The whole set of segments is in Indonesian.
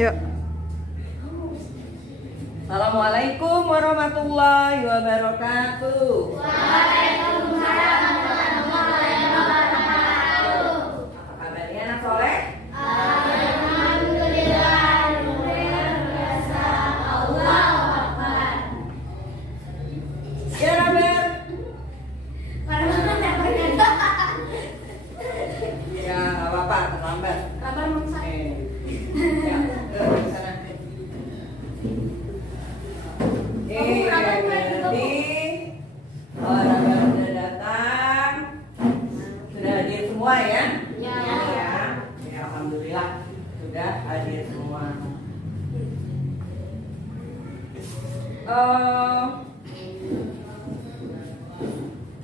Yuk. Assalamualaikum warahmatullahi wabarakatuh. Waalaikumsalam warahmatullahi wabarakatuh. Apa kabarnya anak soleh? Alhamdulillah, luar biasa. Allahu Akbar. Ya Robert. Ya nggak apa-apa, terlambat. Kabar mangsa. Ya, ke sana. Berarti orang yang sudah datang sudah hadir semua ya? Ya. Ya, alhamdulillah sudah hadir semua.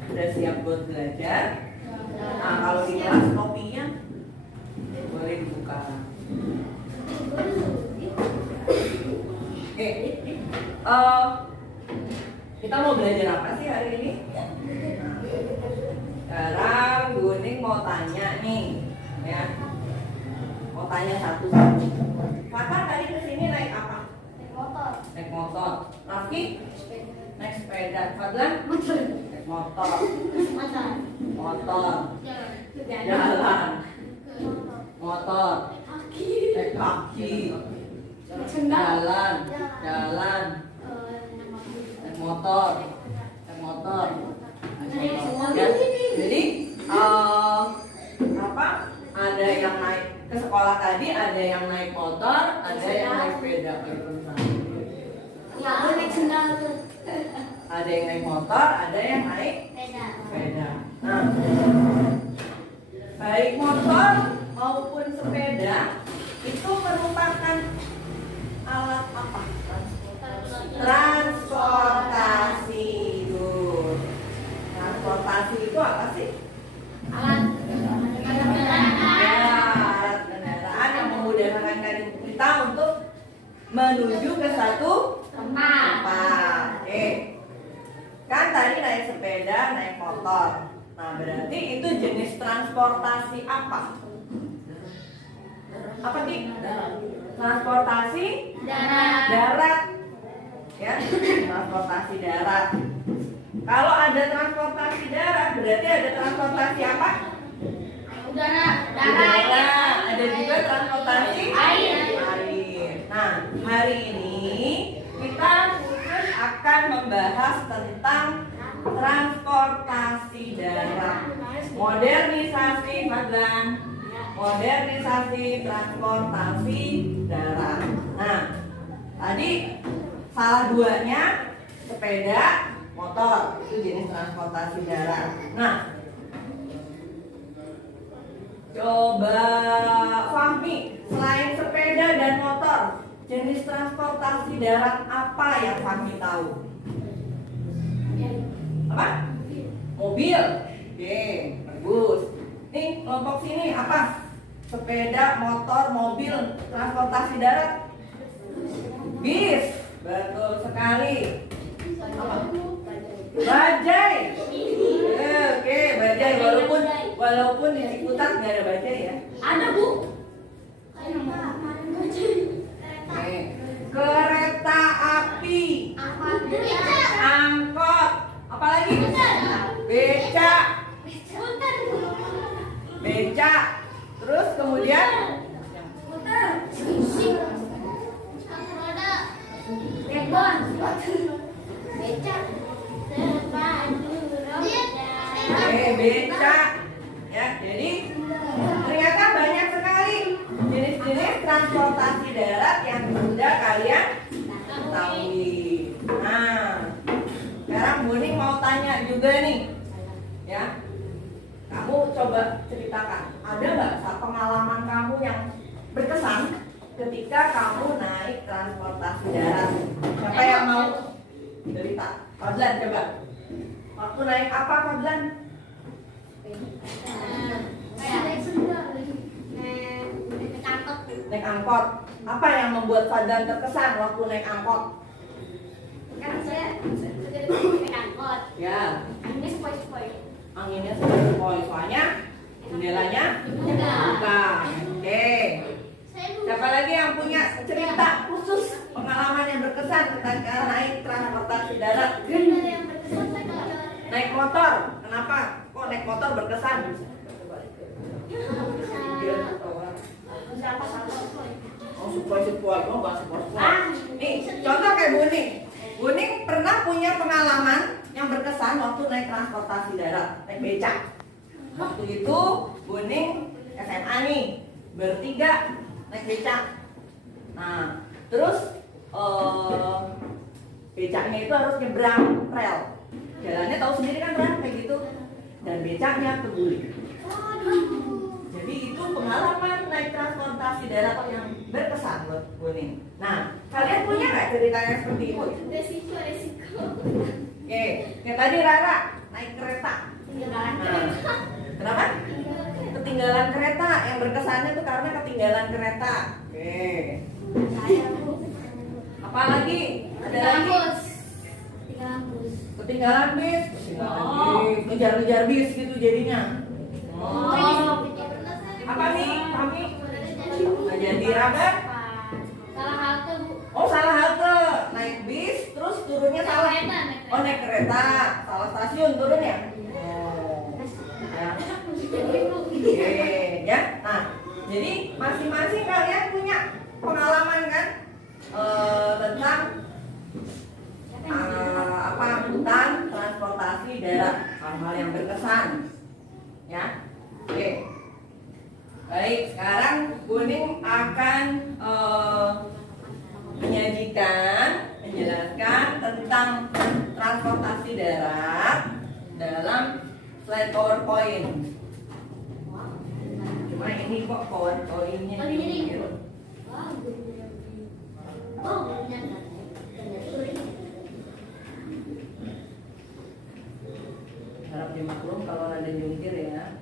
Sudah siap buat belajar? Nah, kalau di kelas kopinya boleh dibuka. Kita mau belajar apa sih hari ini? Sekarang Guning mau tanya nih, ya. Mau tanya satu-satu. Kakak tadi kesini naik apa? Naik motor. Rafki? Naik sepeda. Fadlan? Naik motor. Motor. Jalan. Motor. Naik kaki. Jalan. Jalan. Naik motor. Naik motor. Naik motor. Ya. Jadi apa? Ada yang naik ke sekolah tadi, ada yang naik motor, ada yang naik sepeda. Ada yang naik motor, ada yang naik sepeda. Nah, baik motor maupun sepeda itu merupakan alat apa? Transportasi. Transportasi itu apa sih? Alat Alat kendaraan yang memudahkan kita untuk menuju ke satu tempat. Oke. Kan tadi naik sepeda, naik motor. Nah, berarti itu jenis transportasi apa? Apa sih? Transportasi darat. Ya, transportasi darat. Kalau ada transportasi darat, berarti ada transportasi apa? udara. Ada juga transportasi Air. Nah, hari ini kita khusus akan membahas tentang transportasi darat. Modernisasi, Fadlan. Modernisasi transportasi darat. Nah, tadi salah duanya sepeda, motor, itu jenis transportasi darat. Nah, coba Fahmi, selain sepeda dan motor, jenis transportasi darat apa yang Fahmi tahu? Apa? Mobil. Oke, bagus. Nih, kelompok sini apa? Sepeda, motor, mobil, transportasi darat. Bis. Betul sekali. Apa? Bajai. Oke, bajai walaupun di Ciputat nggak ada bajai ya. Ada, Bu. Oke. Kereta api, angkot, apalagi? Becak. Becak. Terus kemudian becak. Ya, jadi ternyata banyak sekali jenis-jenis transportasi darat yang sudah kalian ketahui. Nah, sekarang Buning mau tanya juga nih, ya. Kamu coba ceritakan, ada nggak pengalaman kamu yang berkesan ketika kamu naik transportasi darat? Siapa yang mau cerita? Fadlan, coba. Waktu naik apa, Fadlan? Naik angkot. Apa yang membuat Fadlan terkesan waktu naik angkot? Kan saya naik angkot. Ya, Ini sepoi-sepoi. anginnya sepoi-sepoi, soalnya jendelanya buka. Oke. Saya Siapa lagi yang punya cerita khusus pengalaman yang berkesan tentang naik transportasi darat? Naik motor, kenapa? Kok naik motor berkesan? Oh, sepoi-sepoi, oh nggak sepoi-sepoi. Nih, contoh kayak Buning. Buning pernah punya pengalaman yang berkesan waktu naik transportasi darat, naik becak. Waktu itu Buning SMA nih, bertiga naik becak. Nah, terus becaknya itu harus nyebrang rel. Jalannya tahu sendiri kan Ran, kayak gitu. Dan becaknya kebuli. Jadi itu pengalaman naik transportasi darat yang berkesan buat Buning. Nah, kalian punya nggak ceritanya seperti itu? Resiko. Oke, kayak tadi Rara naik kereta. Nah, kenapa? Ketinggalan kereta. Yang berkesannya itu karena ketinggalan kereta. Oke. Apalagi? Ada lagi? Ketinggalan bis. Ngejar-ngejar bis gitu jadinya. Apa nih? Kami nggak jadi Raba? Salah halte, Bu. Oh, salah halte. Naik bis terus turunnya salah. Oh, naik kereta. Salah stasiun turun ya? Oh. Ya. Oke, ya. Nah, jadi masing-masing kalian punya pengalaman kan tentang tentang transportasi darat, hal-hal yang berkesan, ya. Oke. Baik, sekarang Buning akan menjelaskan tentang transportasi darat dalam slide PowerPoint. Cuma ini kok PowerPoint-nya gitu. Harap dimaklum kalau ada jungkir ya.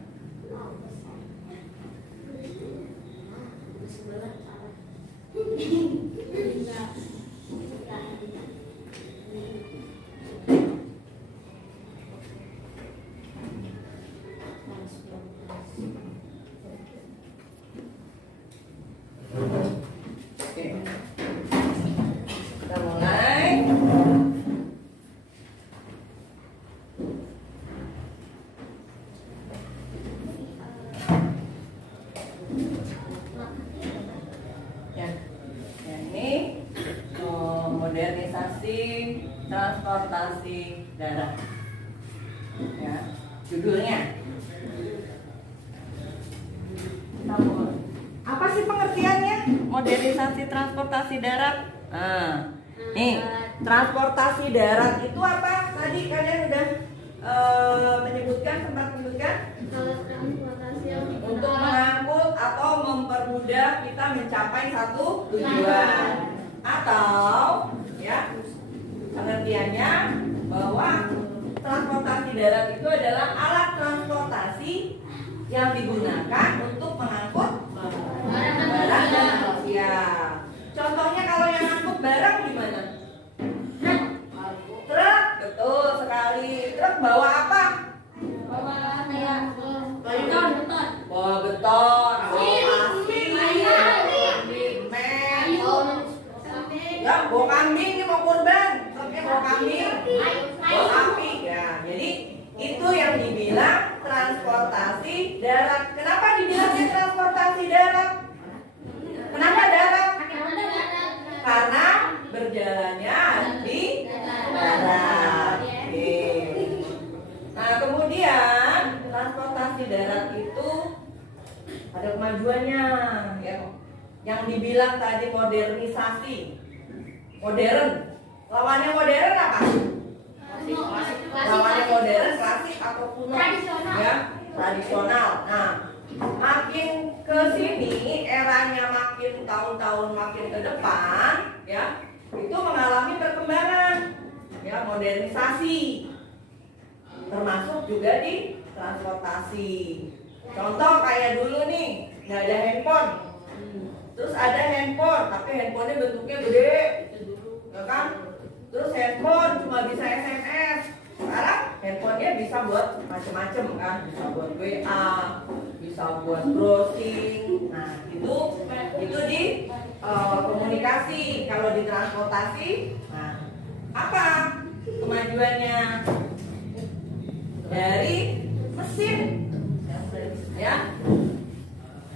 Oke. Kita mulai. Ini modernisasi transportasi darat. Ya, judulnya. Apa sih pengertiannya? Modernisasi transportasi darat. Nah, nih, transportasi darat itu apa? Tadi kalian udah sempat menyebutkan untuk mengangkut atau mempermudah kita mencapai satu tujuan, atau ya pengertiannya bahwa transportasi darat itu adalah alat transportasi yang digunakan untuk mengangkut barang dan manusia. Contohnya kalau yang angkut barang gimana? Truk, betul sekali. Truk bawa apa? Bawa beton, bawa pasir, semen, ya bawa kambing nih mau kurban, truknya bawa kambing, bawa sapi, ya. Jadi itu yang dibilang transportasi darat. Kenapa dibilangnya transportasi darat? Kenapa darat? Karena berjalannya di darat. Oke. Nah, kemudian transportasi darat itu ada kemajuannya, ya. Yang dibilang tadi modernisasi, modern. Lawannya modern apa? Lawannya modern, klasik atau kuno? Ya, tradisional. Nah, makin ke sini eranya makin tahun-tahun makin ke depan, ya, itu mengalami perkembangan, ya, modernisasi, termasuk juga di transportasi. Contoh kayak dulu nih, nggak ada handphone, terus ada handphone, tapi handphonenya bentuknya gede, ya kan? Terus handphone cuma bisa SMS, Sekarang handphonenya bisa buat macem-macem kan, bisa buat WA, bisa buat browsing. Nah itu di komunikasi. Kalau di transportasi, nah apa kemajuannya? Dari mesin, ya.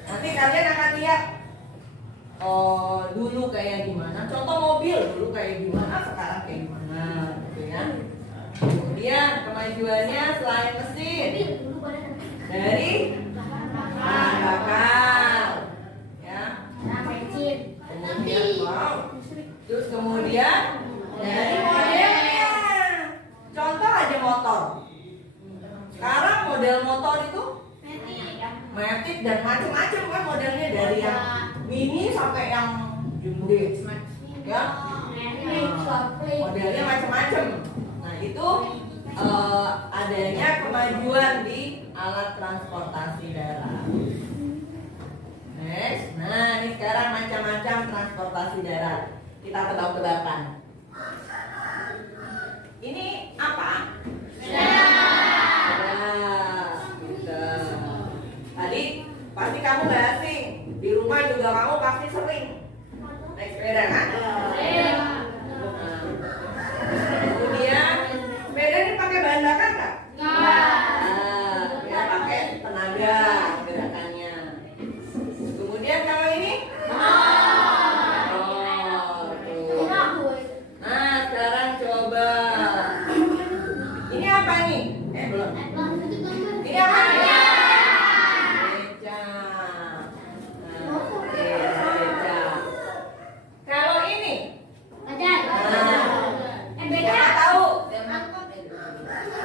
Nanti kalian akan lihat dulu kayak gimana. Contoh mobil dulu kayak gimana, sekarang kayak gimana, gitu ya. Kemudian kemajuannya selain mesin dari bahan bakar, ya. Kemudian terus kemudian dari modelnya. Contoh aja motor. Sekarang model motor itu Matic dan macam-macam kan modelnya, dari yang mini sampai yang gede, ya. Modelnya macam-macam. Nah itu adanya kemajuan di alat transportasi darat. Next, nah ini sekarang macam-macam transportasi darat. Kita tebak-tebakan. Ini apa? Tadi pasti kamu gak asing. Di rumah juga kamu pasti sering naik sepeda kan? Kemudian sepeda ini pakai bahan bakar nggak? Ya pakai tenaga gerakannya. Kemudian kalau ini? Nah sekarang coba. Ini apa nih? Belum. Ini apa nih?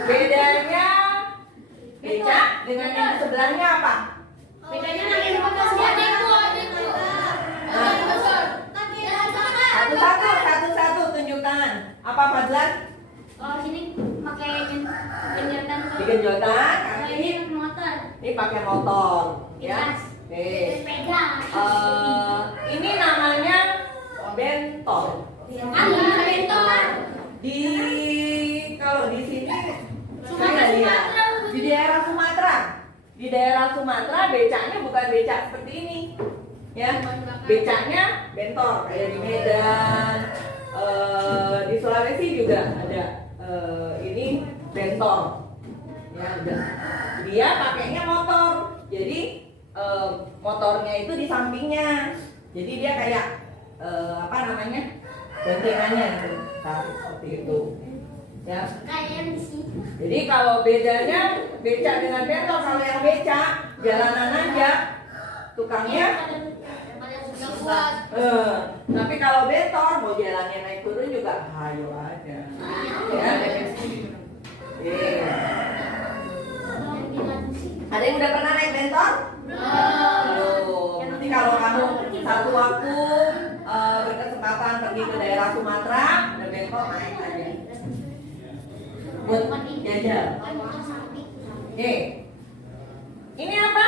Bedanya becak dengan yang sebelahnya apa? Bedanya nanti Satu-satu tunjuk tangan. Apa Fadlan? Kalau sini pakai genjotan tuh. Digenjotan. Kalau ini motor. Ini pakai motor, ya. Oke. Sepeda. Ini namanya bentol. Bentol. Kalau di sini Sumatera. di daerah Sumatera. Di daerah Sumatera becaknya bukan becak seperti ini. Ya. Becaknya bentor kayak di Medan. Di Sulawesi juga ada ini bentor. Ya, udah. Dia pakainya motor. Jadi motornya itu di sampingnya. Jadi dia kayak apa namanya? Boncengannya gitu. Tarik seperti itu. Ya. Jadi kalau bedanya becak dengan bentor, kalau yang becak jalanan aja, tukangnya. Tapi kalau bentor mau jalannya naik turun juga hayo aja. Ya. Ada yang udah pernah naik bentor? Belum. Nanti kalau kamu satu waktu berkesempatan pergi ke daerah Sumatera, ada bentor naik aja. Buat jajal. Oke. Ini apa?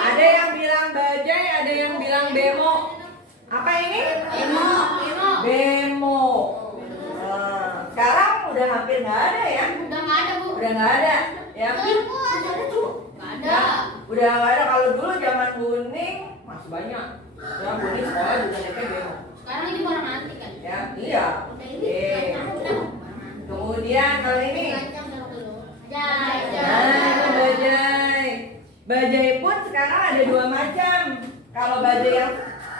Ada yang bilang bajai, ada yang bilang bemo. Apa ini? Bemo. Nah, sekarang udah hampir nggak ada ya? Udah nggak ada, Bu. Udah nggak ada, ya? Nggak ada. Udah nggak ada. Kalau dulu zaman kuning masih banyak. Ya kuning sekolah juga naiknya bemo. Sekarang ini barang antik kan? Ya, iya. Kemudian kalau ini. Nah, ini bajai. Bajai pun sekarang ada dua macam. Kalau bajai yang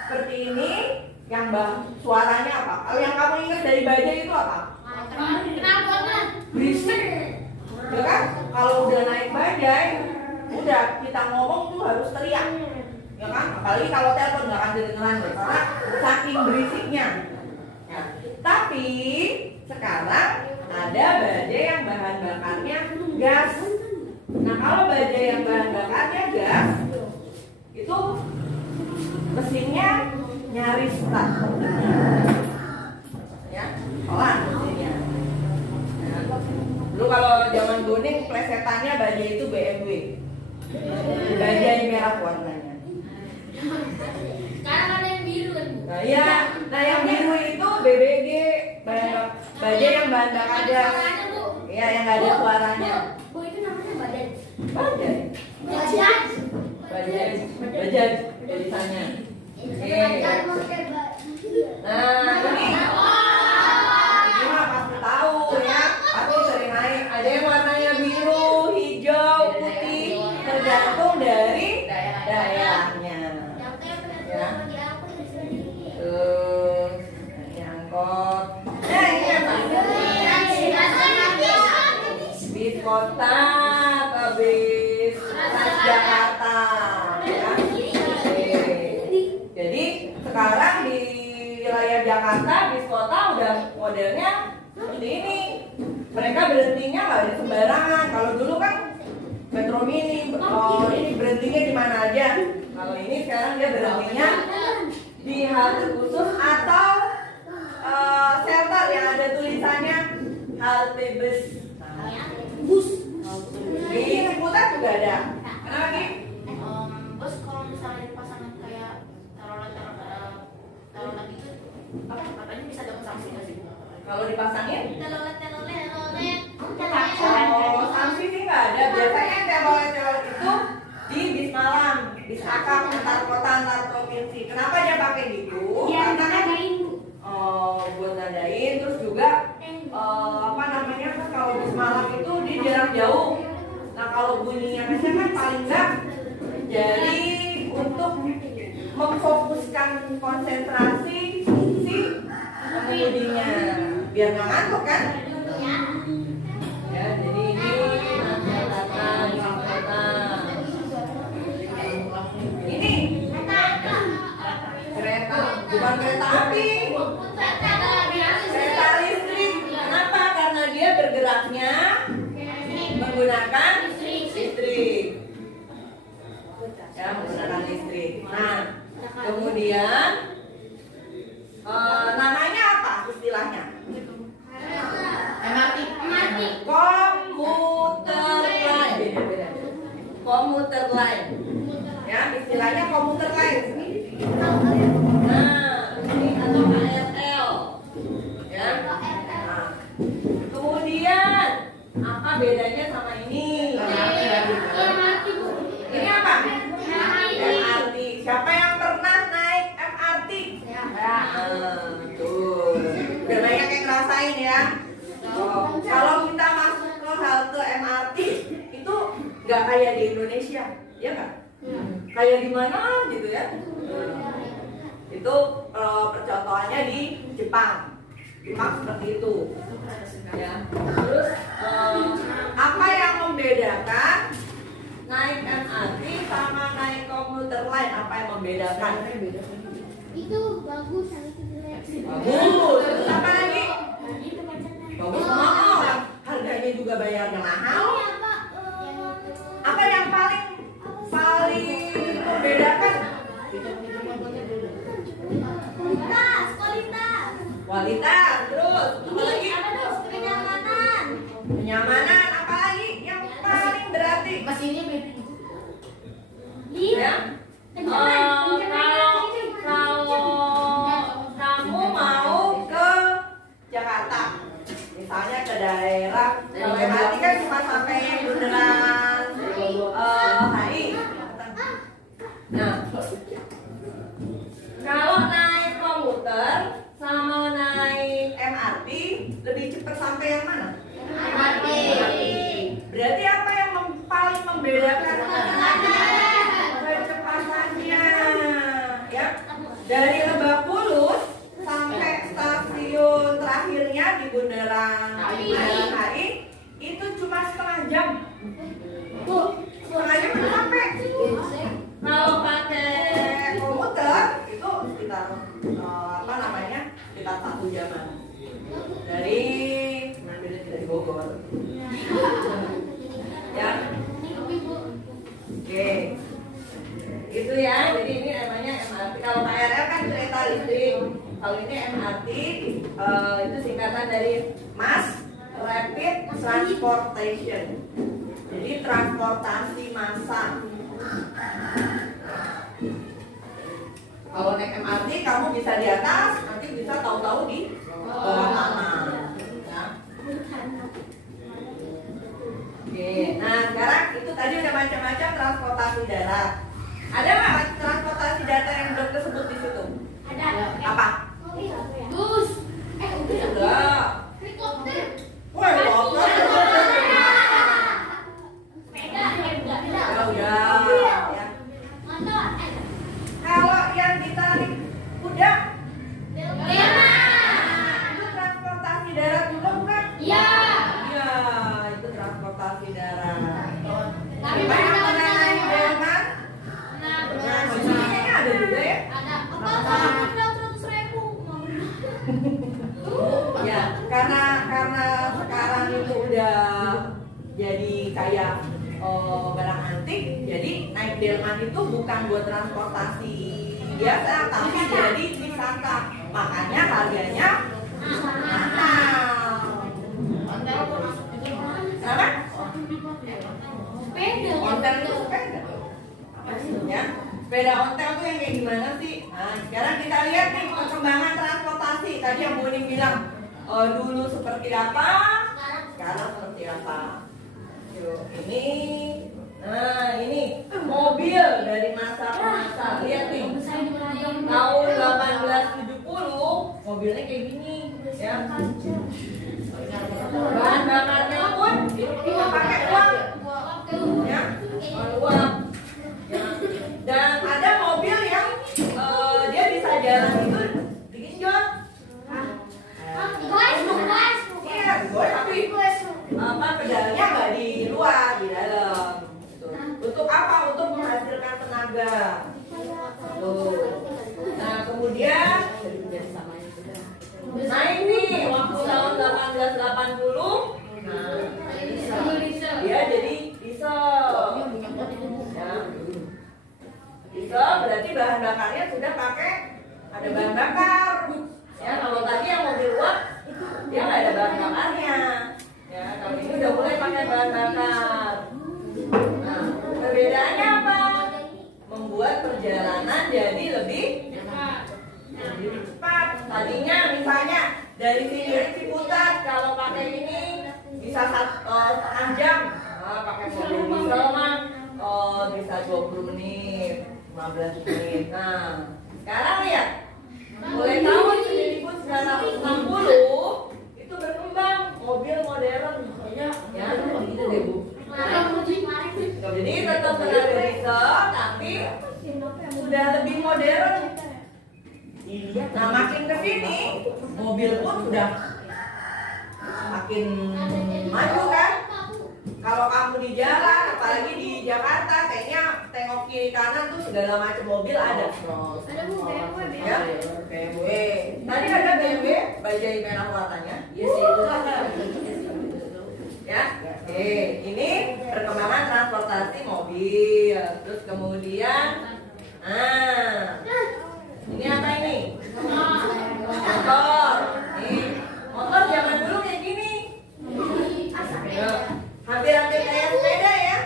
seperti ini, yang suaranya apa? Kalau yang kamu ingat dari bajai itu apa? Kenapa kan? Berisik. Ya kan? Kalau udah naik bajai, udah kita ngomong tuh harus teriak. Ya kan? Apalagi kalau telepon nggak akan kedengeran deh, karena saking berisiknya. Ya. Tapi sekarang ada bajai yang bahan bakarnya gas. Nah kalau bajai yang bahan bakarnya gas, itu mesinnya nyaris tak ya, pelan mesinnya. Nah, dulu kalau zaman kuning plesetannya bajai itu BMW, bajai merah warnanya. Sekarang ada yang biru kan? Nah ya, nah yang biru itu BBG. Baja yang bahan bakar gas. Suaranya, Bu. Iya, yang nggak ada suaranya. Bu, itu namanya badan. Bajaj. Badan. Bajaj. Bajaj. Tulisannya. Oke. Nah, ini. Ini mah pasti tahu ya. Pasti sering naik. Ada yang warnanya biru, hijau, putih. Tergantung dari daerahnya. Ya. Tuh, ini angkot. Nah, ini apa? Bis kota atau bis Transjakarta. Ya. Oke. Jadi sekarang di wilayah Jakarta bis kota udah modelnya seperti ini. Mereka berhentinya nggak ada sembarangan. Kalau dulu kan Metro Mini, oh ini berhentinya di mana aja. Kalau ini sekarang dia berhentinya di halte khusus atau shelter yang ada tulisannya halte bus. Bus. Di Ciputat juga ada. Kenapa nih? Bos kalau misalnya dipasangin kayak taruhan gitu, apa katanya bisa dapat sanksi nggak sih? Kalau dipasangin? Telolet. Oh, sanksi sih nggak ada. Biasanya telolet itu di bis malam, bis akap antar kota antar provinsi. Kenapa dia pakai gitu? Biar Karena kan nadain, Bu. buat nadain, terus juga apa namanya kan kalau bis malam itu di jarak jauh. Nah kalau bunyinya kencang kan paling enggak jadi untuk memfokuskan konsentrasi si pengemudinya biar nggak ngantuk kan? Ya jadi ini catatan. Ini kereta bukan kereta api. Kereta listrik. Kenapa? Karena dia bergeraknya menggunakan listrik. Ya, menggunakan listrik. Nah, kemudian namanya apa istilahnya? MRT. Komuter line. Beda. Komuter line. Ya, istilahnya komuter line. Nah, ini atau KRL. Ya. Nah, kemudian apa bedanya sama ini? MRT, Bu. Ini apa? MRT. MRT. Siapa yang pernah naik MRT? Tuh. Udah banyak yang ngerasain ya. Oh, kalau kita masuk ke halte MRT itu nggak kayak di Indonesia, ya nggak? Kayak di mana gitu ya? Itu percontohannya di Jepang. Jepang seperti itu. Ya. Terus apa yang membedakan naik MRT sama naik komuter lain? Apa yang membedakan? Itu bagus, itu jelek. Bagus. Terus apa lagi? Bagus mahal. Harganya juga bayarnya mahal. Apa yang paling membedakan? Kualitas. Terus apa lagi? Kenyamanan. Apa lagi yang paling berarti? Mesinnya beda. Ya. Kalau kamu mau ke Jakarta, misalnya ke daerah, kalau MRT kan cuma sampai bundaran HI. Nah, kalau naik komuter sama naik MRT lebih cepat sampai yang mana? MRT. Berarti apa yang paling membedakan kecepatannya? Ya, dari Lebak Bulus sampai stasiun terakhirnya di bundaran HI itu cuma setengah jam. Setengah jam udah sampai. Kalau pakai komuter itu sekitar apa namanya? Sekitar 1 jaman. Dari Bogor. Ya. Oke. Gitu ya. Jadi ini namanya MRT. Kalau KRL kan kereta listrik. Kalau ini MRT itu singkatan dari Mass Rapid Transportation. Jadi transportasi massal. Kalau naik MRT kamu bisa di atas, nanti bisa tahu-tahu di bawah tanah. tadi udah macam-macam transportasi darat. Ada nggak transportasi darat yang belum tersebut di situ? Ada. Apa? Bus. Enggak. Helikopter. Wah, helikopter. Sepeda. Ya udah. Ya. Motor. Kalau yang ditarik kuda, Delman. itu transportasi darat juga bukan? Iya. Iya, itu transportasi darat. Tapi Siapa yang pernah naik delman? Nah, Di sini kayaknya ada juga ya. ada. Apa? 100.000. Ya, karena sekarang itu udah jadi kayak barang antik, jadi naik delman itu bukan buat transportasi biasa, tapi jadi wisata. Makanya harganya mahal. Ontel pun masuk juga. Kenapa? Sepeda. Ontel itu sepeda. Ya, sepeda ontel tuh yang kayak gimana sih? Nah, sekarang kita lihat nih perkembangan transportasi. Tadi yang Bu Ning bilang dulu seperti apa, sekarang seperti apa. Yuk, ini, nah ini mobil dari masa ke masa. Lihat nih, tahun 1870 mobilnya kayak gini, ya. Bahan bakarnya pun itu pakai uang, ya, uang. Ya. Dan ada mobil yang dia bisa jalan itu digenjot. Iya, gue tapi apa pedalnya nggak di luar, di dalam. Gitu. Untuk apa? Untuk menghasilkan tenaga. Tuh. Nah kemudian, nah ini waktu tahun 1880, nah dia jadi diesel. Ya. Diesel berarti bahan bakarnya sudah pakai ada bahan bakar. Ya kalau tadi yang mobil uap dia nggak ada bahan bakarnya. Ya kalau ini udah mulai pakai bahan bakar. Nah perbedaannya apa? Membuat perjalanan jadi lebih cepat. Tadinya misalnya dari sini ke Ciputat kalau pakai ini bisa setengah jam. Nah, pakai mobil diesel mah bisa 20 menit, 15 menit. Nah sekarang lihat, mulai tahun 1960 itu berkembang mobil modern. Ya, gitu deh Bu. Jadi tetap tenaga diesel tapi sudah lebih modern. Nah makin ke sini mobil pun sudah makin maju kan. Kalau kamu di jalan, apalagi di Jakarta, kayaknya tengok kiri kanan tuh segala macam mobil ada. Ada Bu, BMW. Ya, BMW. Tadi ada BMW bajai merah warnanya. Iya sih itu. Ya, oke. Ini perkembangan transportasi mobil. Terus kemudian, ini apa ini? Motor. Nih, motor zaman dulu kayak gini. Ya, hampir-hampir kayak sepeda ya.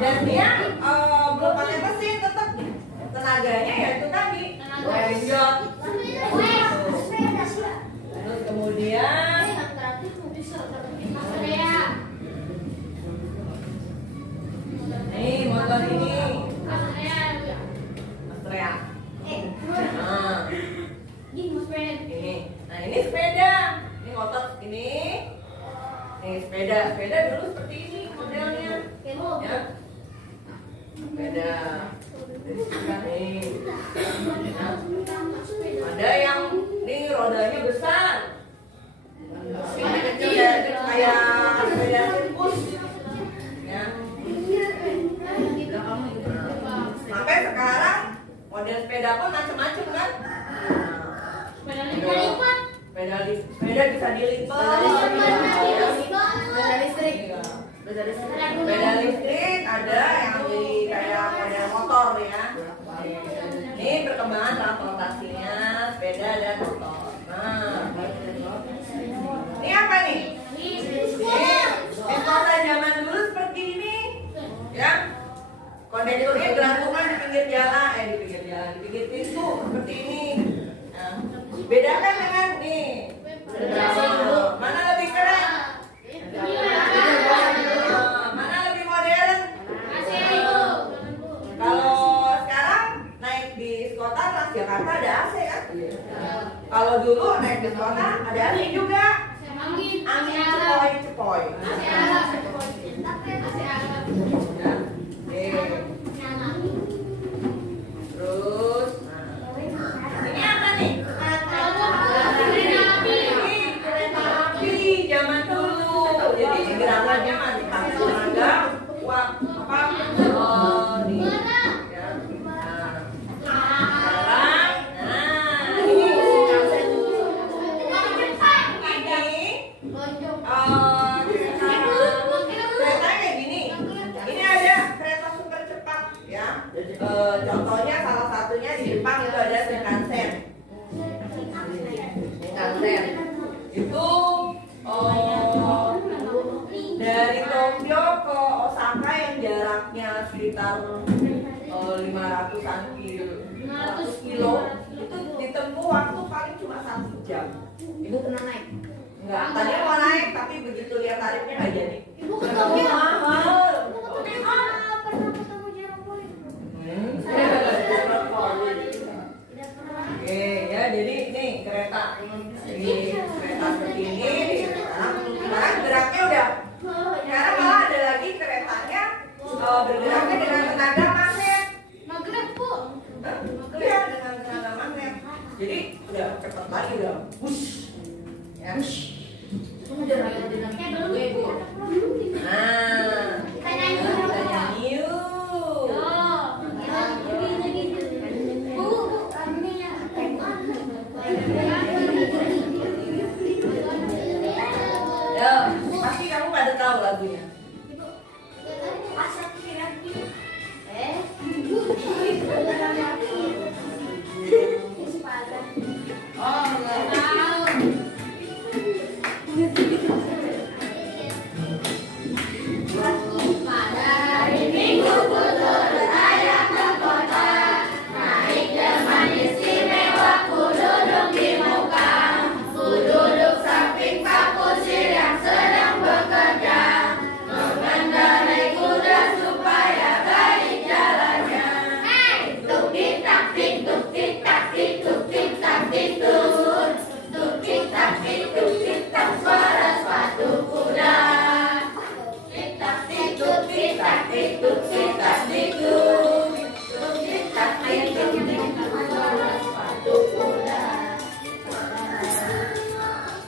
Dan dia belum pakai mesin, tetap tenaganya ya itu tadi. Genjot. Terus kemudian nih motor ini Astrea. Nah, ini. Nah, ini sepeda. Ini motor ini. Nih sepeda dulu seperti ini modelnya. Ya. Sepeda. Nih. Nah, ada yang nih rodanya besar. Ini kecil ya, kayak sepeda sirkus. Ya. Sampai sekarang model sepeda pun macam-macam kan? Sepeda bisa dilipat. Sepeda listrik. Iya. Sepeda listrik. Sepeda listrik ada yang jadi kayak model motor ya. Ini perkembangan transportasinya sepeda dan motor. Nah, ini apa nih? Ini kota zaman dulu seperti ini, ya. Kondekturnya gelantungan di pinggir jalan, di pinggir pintu seperti ini. Nah, bedakan dengan nih. Mana lebih keren? Mana lebih Kalau dulu naik bis kota ada angin juga. Angin. Angin cepoi-cepoi. Terus, ini apa nih? Kereta api zaman dulu. Jadi gerakannya masih pakai tenaga uap apa? Oh, nih. Ya. Sekarang, ini keretanya kayak gini. Ini ada kereta super cepat ya. Contohnya salah satunya di Jepang itu ada Shinkansen. Shinkansen itu dari Tokyo ke Osaka yang jaraknya sekitar 500-an kilo itu ditempuh waktu paling cuma 1 jam. Ibu pernah naik? Enggak, tadi mau naik tapi begitu lihat tarifnya nggak jadi. Ibu ke Tokyo. Mahal. Pernah ketemu Jerome Boy. Oke ya, jadi nih kereta seperti ini. Sekarang geraknya udah. Sekarang malah ada lagi keretanya bergeraknya dengan tenaga magnet. Magnet, Bu. Iya, dengan tenaga magnet. Jadi udah cepet lagi udah. Wush. Ya. Kamu jangan jalan Kayak belum, Bu. Nah, Kita nyanyi kita dulu. nyanyi yuk. Ya, pasti kamu pada tahu lagunya. Oh, nggak tahu. Pada hari Minggu ku turut ayah ke kota, naik delman istimewa ku duduk di muka, ku duduk samping Pak Kusir yang sedang bekerja, mengendarai kuda supaya baik jalannya. Tuk tik tak tik tuk tik tak tik tuk tik tak tik tuk, tuk tik tak tik tuk tik tak suara sepatu kuda.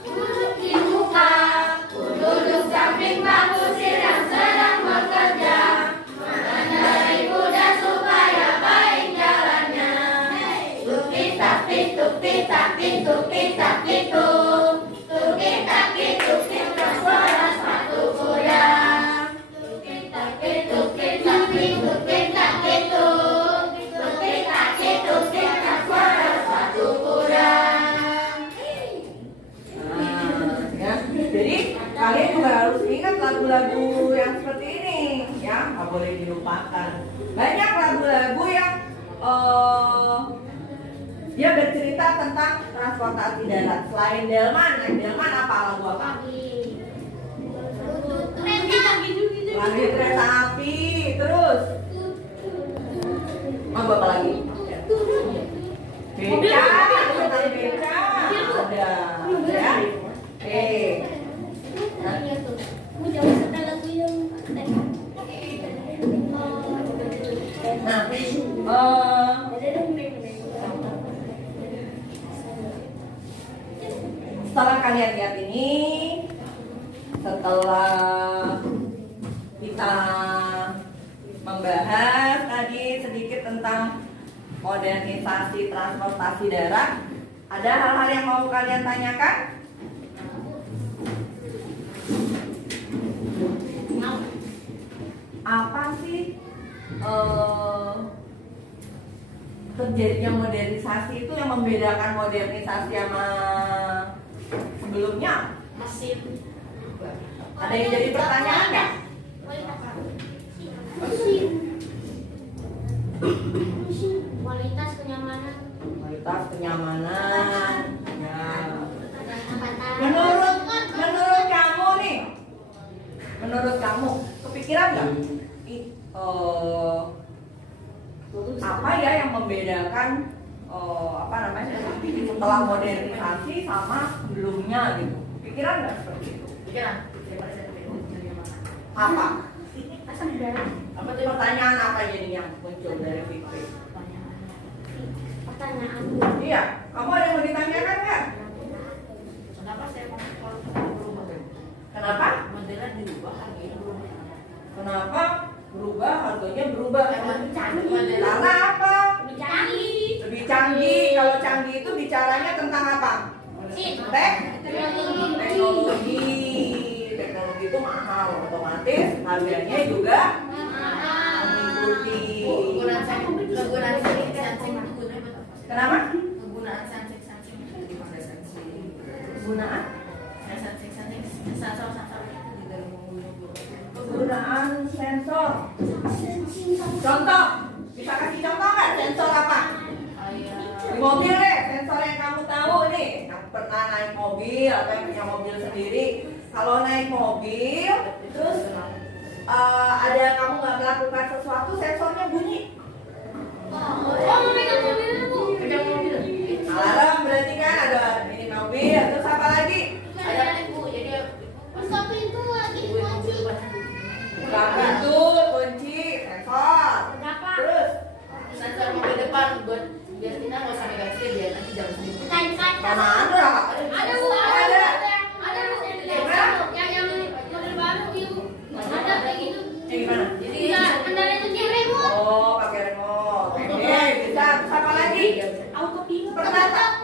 Duduk di muka, ku duduk samping Pak Kusir yang sedang bekerja, mengendarai kuda supaya baik jalannya. Tukik takik tukik takik tukik takik tuk, tukik takik tukik tak suara sepatu kuda. Tukik takik tukik takik tukik takik tuk, tukik takik tukik tak suara sepatu kuda. Nah, ya. Jadi kalian juga harus ingat lagu-lagu yang seperti ini, ya, nggak boleh dilupakan. Banyak lagu-lagu yang dia bercerita tentang transportasi darat. Selain delman, naik delman apa lagu apa? Lagi kereta api, terus apa lagi? Beca, tentang beca, ada, ya. Oke. Nah, setelah kalian lihat ini, setelah kita membahas tadi sedikit tentang modernisasi transportasi darat, ada hal-hal yang mau kalian tanyakan? Apa sih terjadinya modernisasi itu yang membedakan modernisasi sama sebelumnya? Mesin. Ada yang jadi pertanyaan nggak? Kualitas kenyamanan. Kualitas kenyamanan. Ya. Kecepatan. Menurut kamu nih, menurut kamu kepikiran nggak? Apa ya yang membedakan apa namanya, setelah modernisasi sama sebelumnya gitu. Pikiran nggak seperti itu? Pikiran. Daripada saya bingung jadi mana. Apa? Asal dari. Apa tuh pertanyaan apa jadi yang muncul dari Fikri? Pertanyaan. Iya, kamu ada yang mau ditanyakan nggak? Kenapa saya mau berubah? Kenapa? Modelnya diubah lagi. Kenapa berubah? Harganya berubah. Canggih. Karena apa? Lebih canggih. Lebih canggih. Kalau canggih itu bicaranya tentang apa? Teknologi. Teknologi itu mahal, otomatis harganya juga mengikuti. Kegunaan sensing itu gunanya buat apa? Kenapa? Kegunaan sensing itu dipakai sensing. Penggunaan Sensing sensor di dalam penggunaan sensor. Contoh, bisa kasih contoh nggak? Sensor apa? Di mobil deh, sensor yang kamu tahu nih, yang pernah naik mobil atau yang punya mobil sendiri. Kalau naik mobil, terus ada kamu nggak melakukan sesuatu, sensornya bunyi. Oh, memegang mobilnya, Bu. Pegang mobil. Alarm berarti kan ada ini mobil. Terus apa lagi? Ada Bu, jadi Buka pintu lagi dikunci. Buka pintu, kunci, sensor. Berapa? Terus sensor mobil depan buat biar kita nggak usah megang setir biar nanti jangan sendiri. Kain kaca. mana ada? Ada, Bu. Ada. Ada, Bu. Yang model baru itu. Ada kayak gitu. Yang gimana? Jadi Bisa kendala itu cewek, Bu. Oh, pakai remote. Oke, bisa. Terus apa lagi? Autopilot. Pernah tak?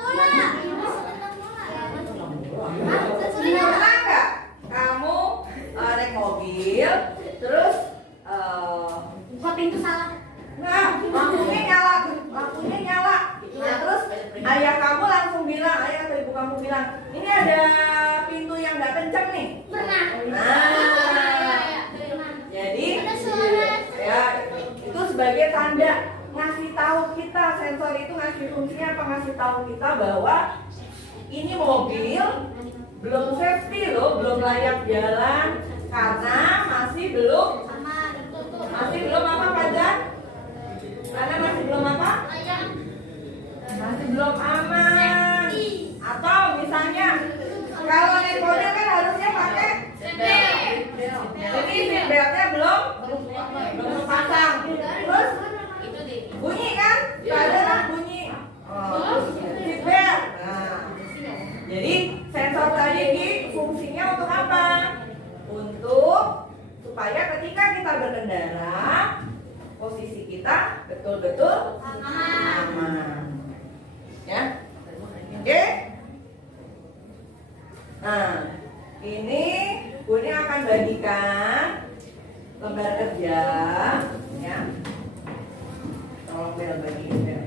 Pernah nggak kamu naik mobil, terus Buka pintu salah. nah lampunya nyala. Nah terus ayah kamu langsung bilang, ayah atau ibu kamu bilang, ini ada pintu yang nggak kenceng nih. Pernah. Nah, jadi Ada suara. ya itu sebagai tanda ngasih tahu kita, sensor itu ngasih fungsinya apa, ngasih tahu kita bahwa ini mobil belum safety loh, belum layak jalan karena masih belum apa Fajar? Karena masih belum apa? Masih belum aman. Atau misalnya kalau naik mobil kan harusnya pakai jadi seatbeltnya belum terpasang. Terus itu di bunyi kan? Adalah bunyi. Seatbelt. Nah, jadi sensor tadi fungsinya untuk apa? Untuk supaya ketika kita berkendara posisi kita betul-betul aman. Ya. Oke. Nah, ini Bunda akan bagikan lembar kerja, ya. Tolong Bella bagiin ya.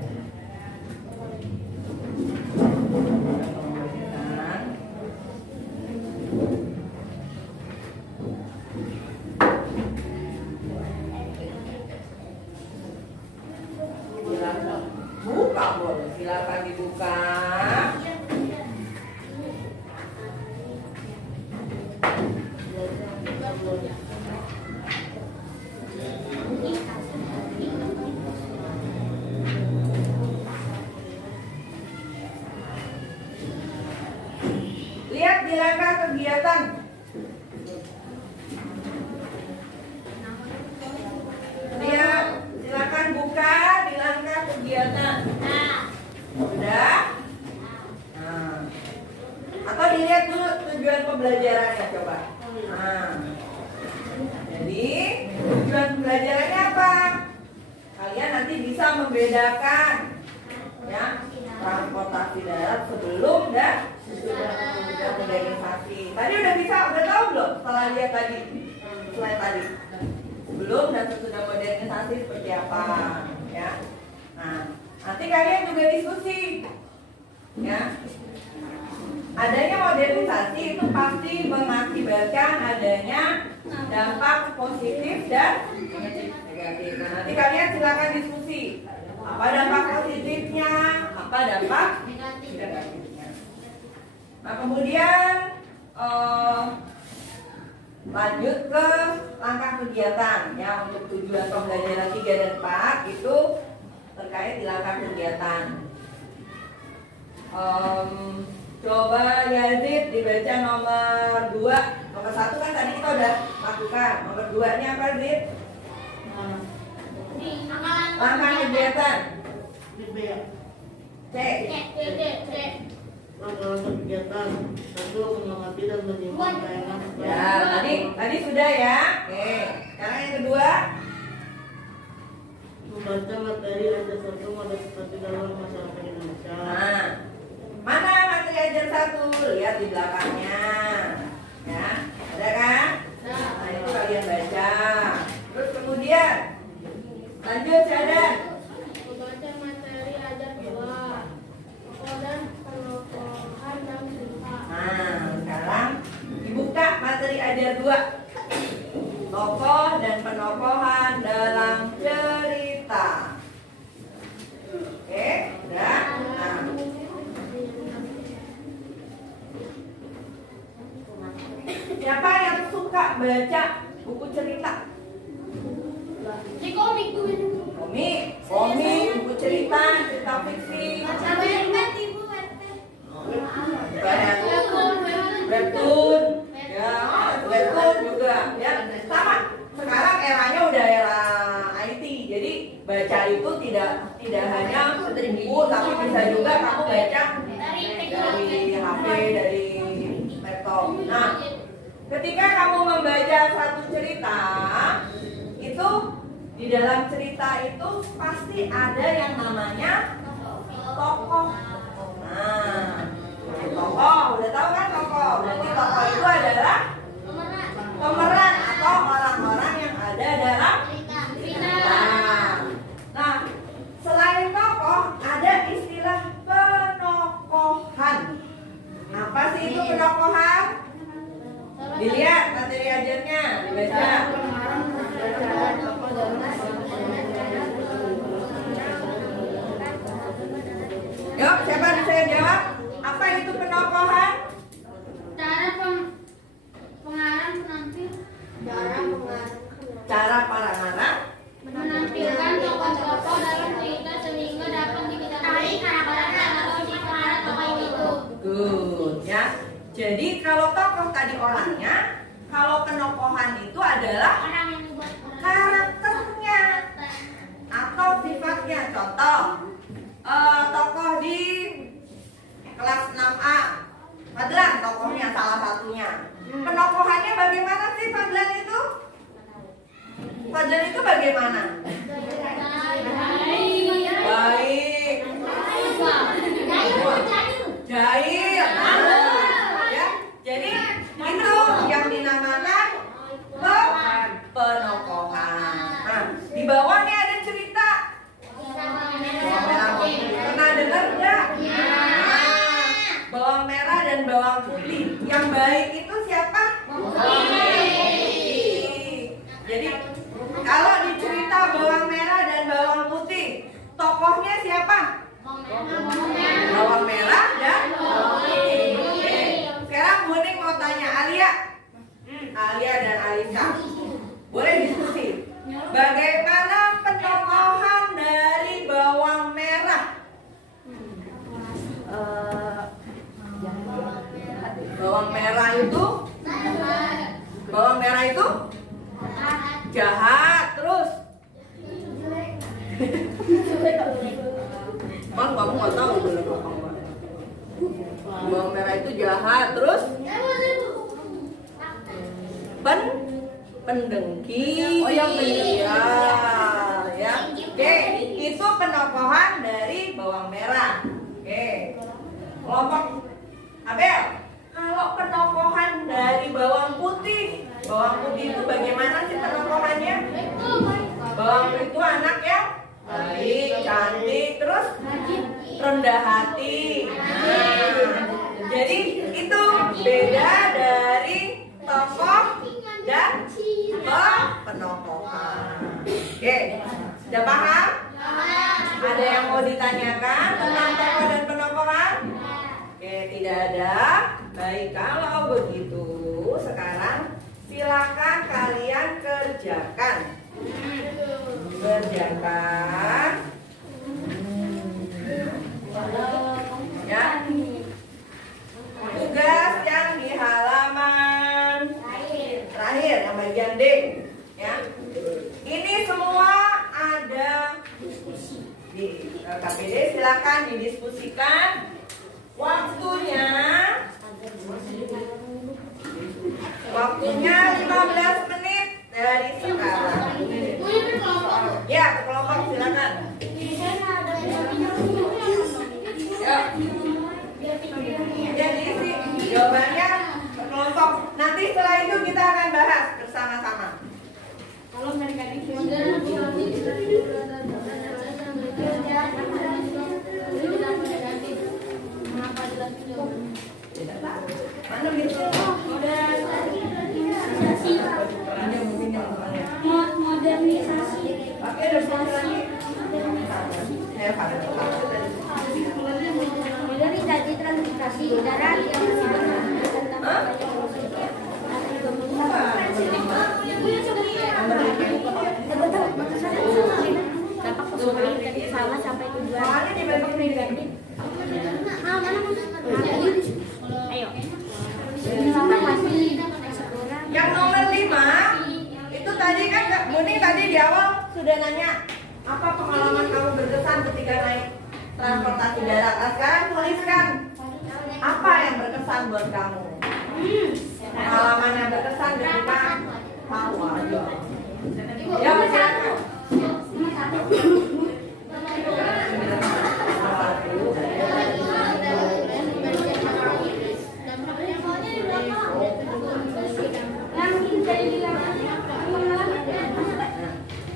Buka boleh, silakan dibuka. Lihat di langkah kegiatan. Lihat, silakan buka di langkah kegiatan. Udah? Nah. Atau dilihat dulu tujuan pembelajarannya coba. Nah. Jadi tujuan pembelajarannya apa? Kalian nanti bisa membedakan ya transportasi darat sebelum dan sudah modernisasi. Tadi udah tahu belum setelah lihat tadi slide tadi? Sebelum dan sesudah modernisasi seperti apa ya. Nah, nanti kalian juga diskusi ya. Adanya modernisasi itu pasti mengakibatkan adanya dampak positif dan negatif. Nah, nanti kalian silakan diskusi. Apa dampak positifnya? Apa dampak negatifnya? Nah, kemudian lanjut ke langkah kegiatan ya, untuk tujuan pembelajaran 3 dan 4 itu terkait di langkah kegiatan. Coba Yazid dibaca nomor 2. Nomor 1 kan tadi kita udah lakukan. Nomor 2 ini apa, Zid? Langkah kegiatan. C. Langkah kegiatan 1. Mengamati dan menyimpan tayangan. Ya, tadi sudah ya. Oke. Sekarang yang kedua. Membaca materi ajar 1 pada seperti dalam masyarakat Indonesia. Nah, mana materi ajar 1? Lihat di belakangnya. Ya, ada kan? Nah, itu kalian baca. Terus kemudian lanjut cadar. Membaca materi ajar 2. Tokoh dan penokohan dalam cerita. Nah, sekarang dibuka materi ajar 2. Tokoh dan penokohan dalam cerita. Oke, udah. Nah, siapa yang suka baca buku cerita? Di komik tuh. Komik, buku cerita, cerita fiksi. Webtoon, ya, webtoon juga, ya, sama. Sekarang eranya udah era IT, jadi baca itu tidak hanya buku, tapi bisa juga kamu baca dari HP, dari laptop. Nah, ketika kamu membaca satu cerita, itu di dalam cerita itu pasti ada yang namanya tokoh. Nah, tokoh, udah tahu kan tokoh? Berarti tokoh itu adalah pemeran atau orang-orang yang ada dalam cerita. Nah, selain tokoh ada istilah penokohan. Apa sih itu penokohan? Dilihat materi ajarnya, dibaca. Yuk, siapa bisa yang jawab? Apa itu penokohan? Cara para ngarang Menampilkan tokoh-tokoh dalam cerita sehingga dapat diketahui karakter atau sifat tokoh itu. good ya. Jadi kalau tokoh tadi orangnya, kalau penokohan itu adalah Orang yang dibuat karakternya atau sifatnya. Contoh, tokoh di kelas 6A, Fadlan tokohnya salah satunya. Penokohannya bagaimana sih Fadlan itu? Fadlan itu bagaimana? Baik, jahil, ya. Jadi itu yang dinamakan penokohan. Nah, di bawahnya ada cerita. Pernah dengar nggak? Nah, bawang merah dan bawang putih. Yang baik itu siapa? Jadi kalau di cerita bawang merah dan bawang putih, tokohnya siapa? Bawang merah dan bawang putih. Oke. Sekarang Buning mau tanya Alia dan Alisa, boleh diskusi. Bagaimana penokohan dari bawang merah? Bawang merah itu jahat terus. Kan kamu nggak tahu jelek apa enggak? Bawang merah itu jahat terus pendengki. Oh yang pendengki ya. Oke, itu penokohan dari bawang merah. Oke, kelompok Abel, kalau penokohan dari bawang putih itu bagaimana sih penokohannya? Bawang putih itu anak yang baik, cantik, terus rendah hati. Nah, jadi itu beda dari tokoh dan penokohan. Oke, sudah paham? Ada yang mau ditanyakan tentang tokoh dan penokohan? Oke, tidak ada. Baik, kalau begitu sekarang silakan kalian kerjakan. Ya, Di KPD silakan didiskusikan. Waktunya 15 menit dari sekarang. Ya, ke kelompok silakan. Ya. Jadi isi jawabannya ke kelompok. Nanti setelah itu kita akan bahas bersama-sama. Mana bisa? Modernisasi. Oke, udah satu lagi. Modernisasi transportasi udara yang dampak positif dari pesawat sampai tujuan. Soalnya dibagi negatif. Ayo. Yang nomor 5 itu tadi kan Kak Muning tadi di awal sudah nanya apa pengalaman kamu berkesan ketika naik transportasi darat. Nah, sekarang tuliskan apa yang berkesan buat kamu. Pengalaman yang berkesan ketika kamu aja. Ya satu.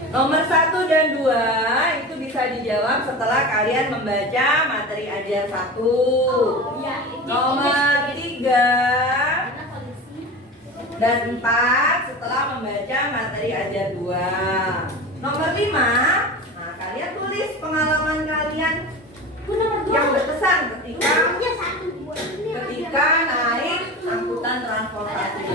Nomor 1 dan 2 itu bisa dijawab setelah kalian membaca materi ajar 1. Nomor 3 dan 4 setelah membaca materi ajar 2. Nomor 5, nah kalian tulis pengalaman kalian yang berkesan ketika naik angkutan transportasi.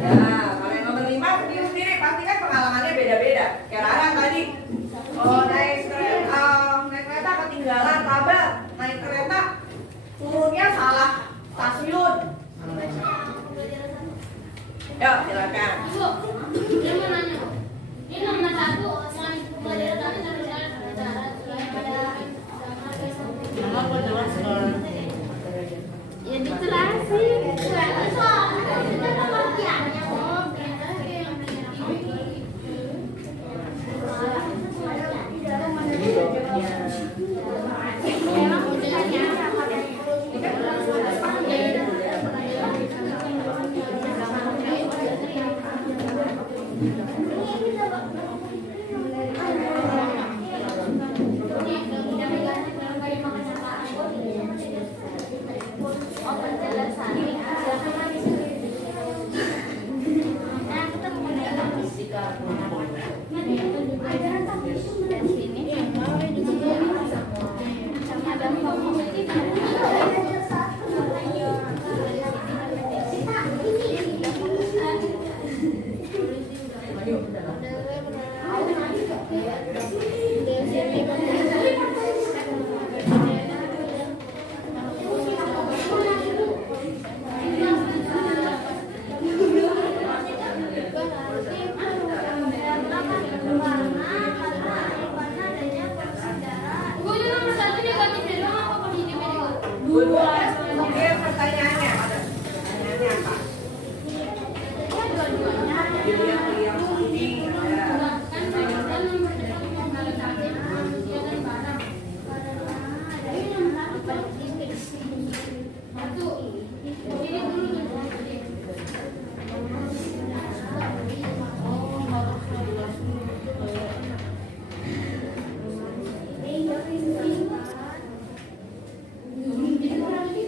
Nah, kalau yang nomor 5 sendiri-sendiri pasti kan pengalamannya beda-beda. Kayak Rara tadi, naik kereta ketinggalan kabar, naik kereta turunnya salah stasiun. Yuk, silakan. Ini nomor 1 ya dijelasin. Oke, pertanyaannya apa? Yang penting Ini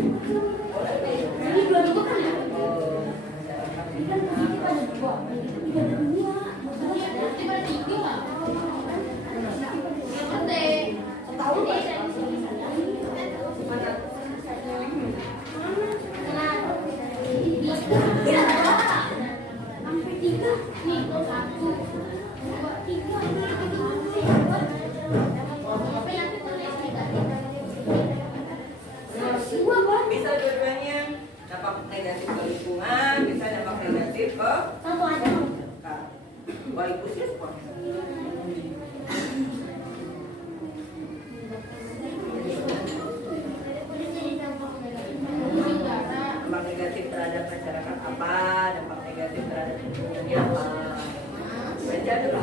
Ini dua minggu kan ya? Oh, Ini kan kita ada dua. Tiga ada dua. Tiga ada tiga nggak? Yang penting setahun ini saya di sini. Sampai tiga. Nih, satu, dua, tiga. Tapi nanti tulis bisa dua-duanya dampak negatif ke lingkungan, bisa dampak negatif ke satu aja. sekaligus ya semua. Dampak negatif terhadap masyarakat apa, dampak negatif terhadap lingkungannya apa. Baca dulu.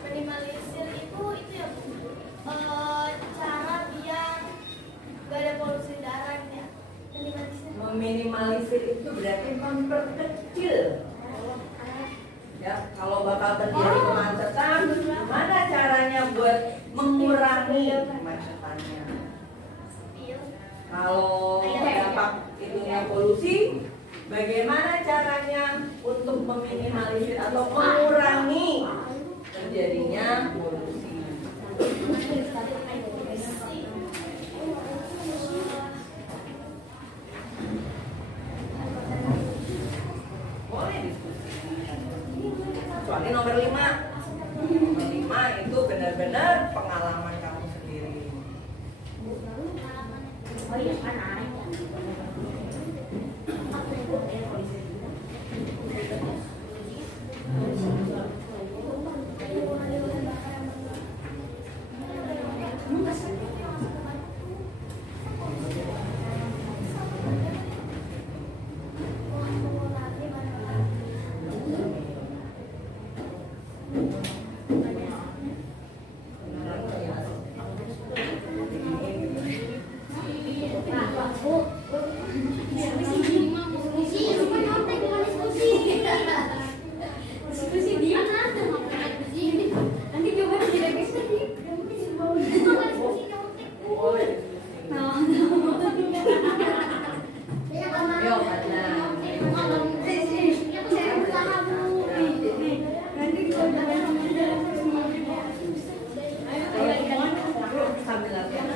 Minimalisir itu ya Bu. Cara biar gak ada polusi udara gitu ya. Minimalisir. Meminimalisir itu berarti memperkecil. Ya, kalau bakal terjadi kemacetan, gimana caranya buat mengurangi kemacetannya? Kalau dampak itunya polusi, bagaimana caranya untuk meminimalisir atau mengurangi terjadinya polusi? Boleh diskusi. Kecuali nomor 5. Nomor 5 itu benar-benar pengalaman kamu sendiri. Oh iya kan ada. Boleh diskusi. Yuk, Fadlan. Sambil latihan.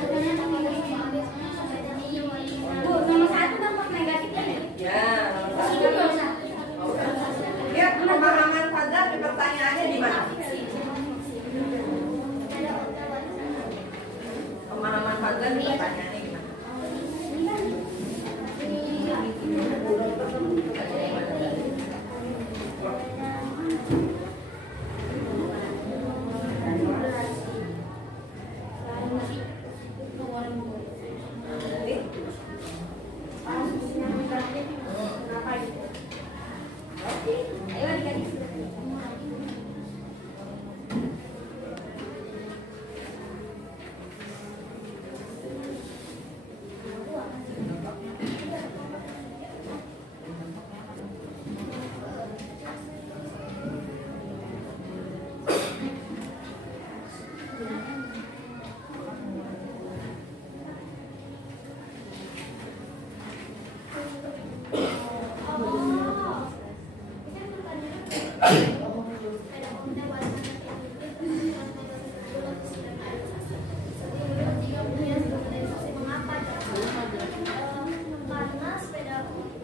Ya, nomor 1. Ya, pemahaman Fadlan pertanyaannya di mana? Pemahaman Fadlan pertanyaannya gimana? Karena sepeda kuda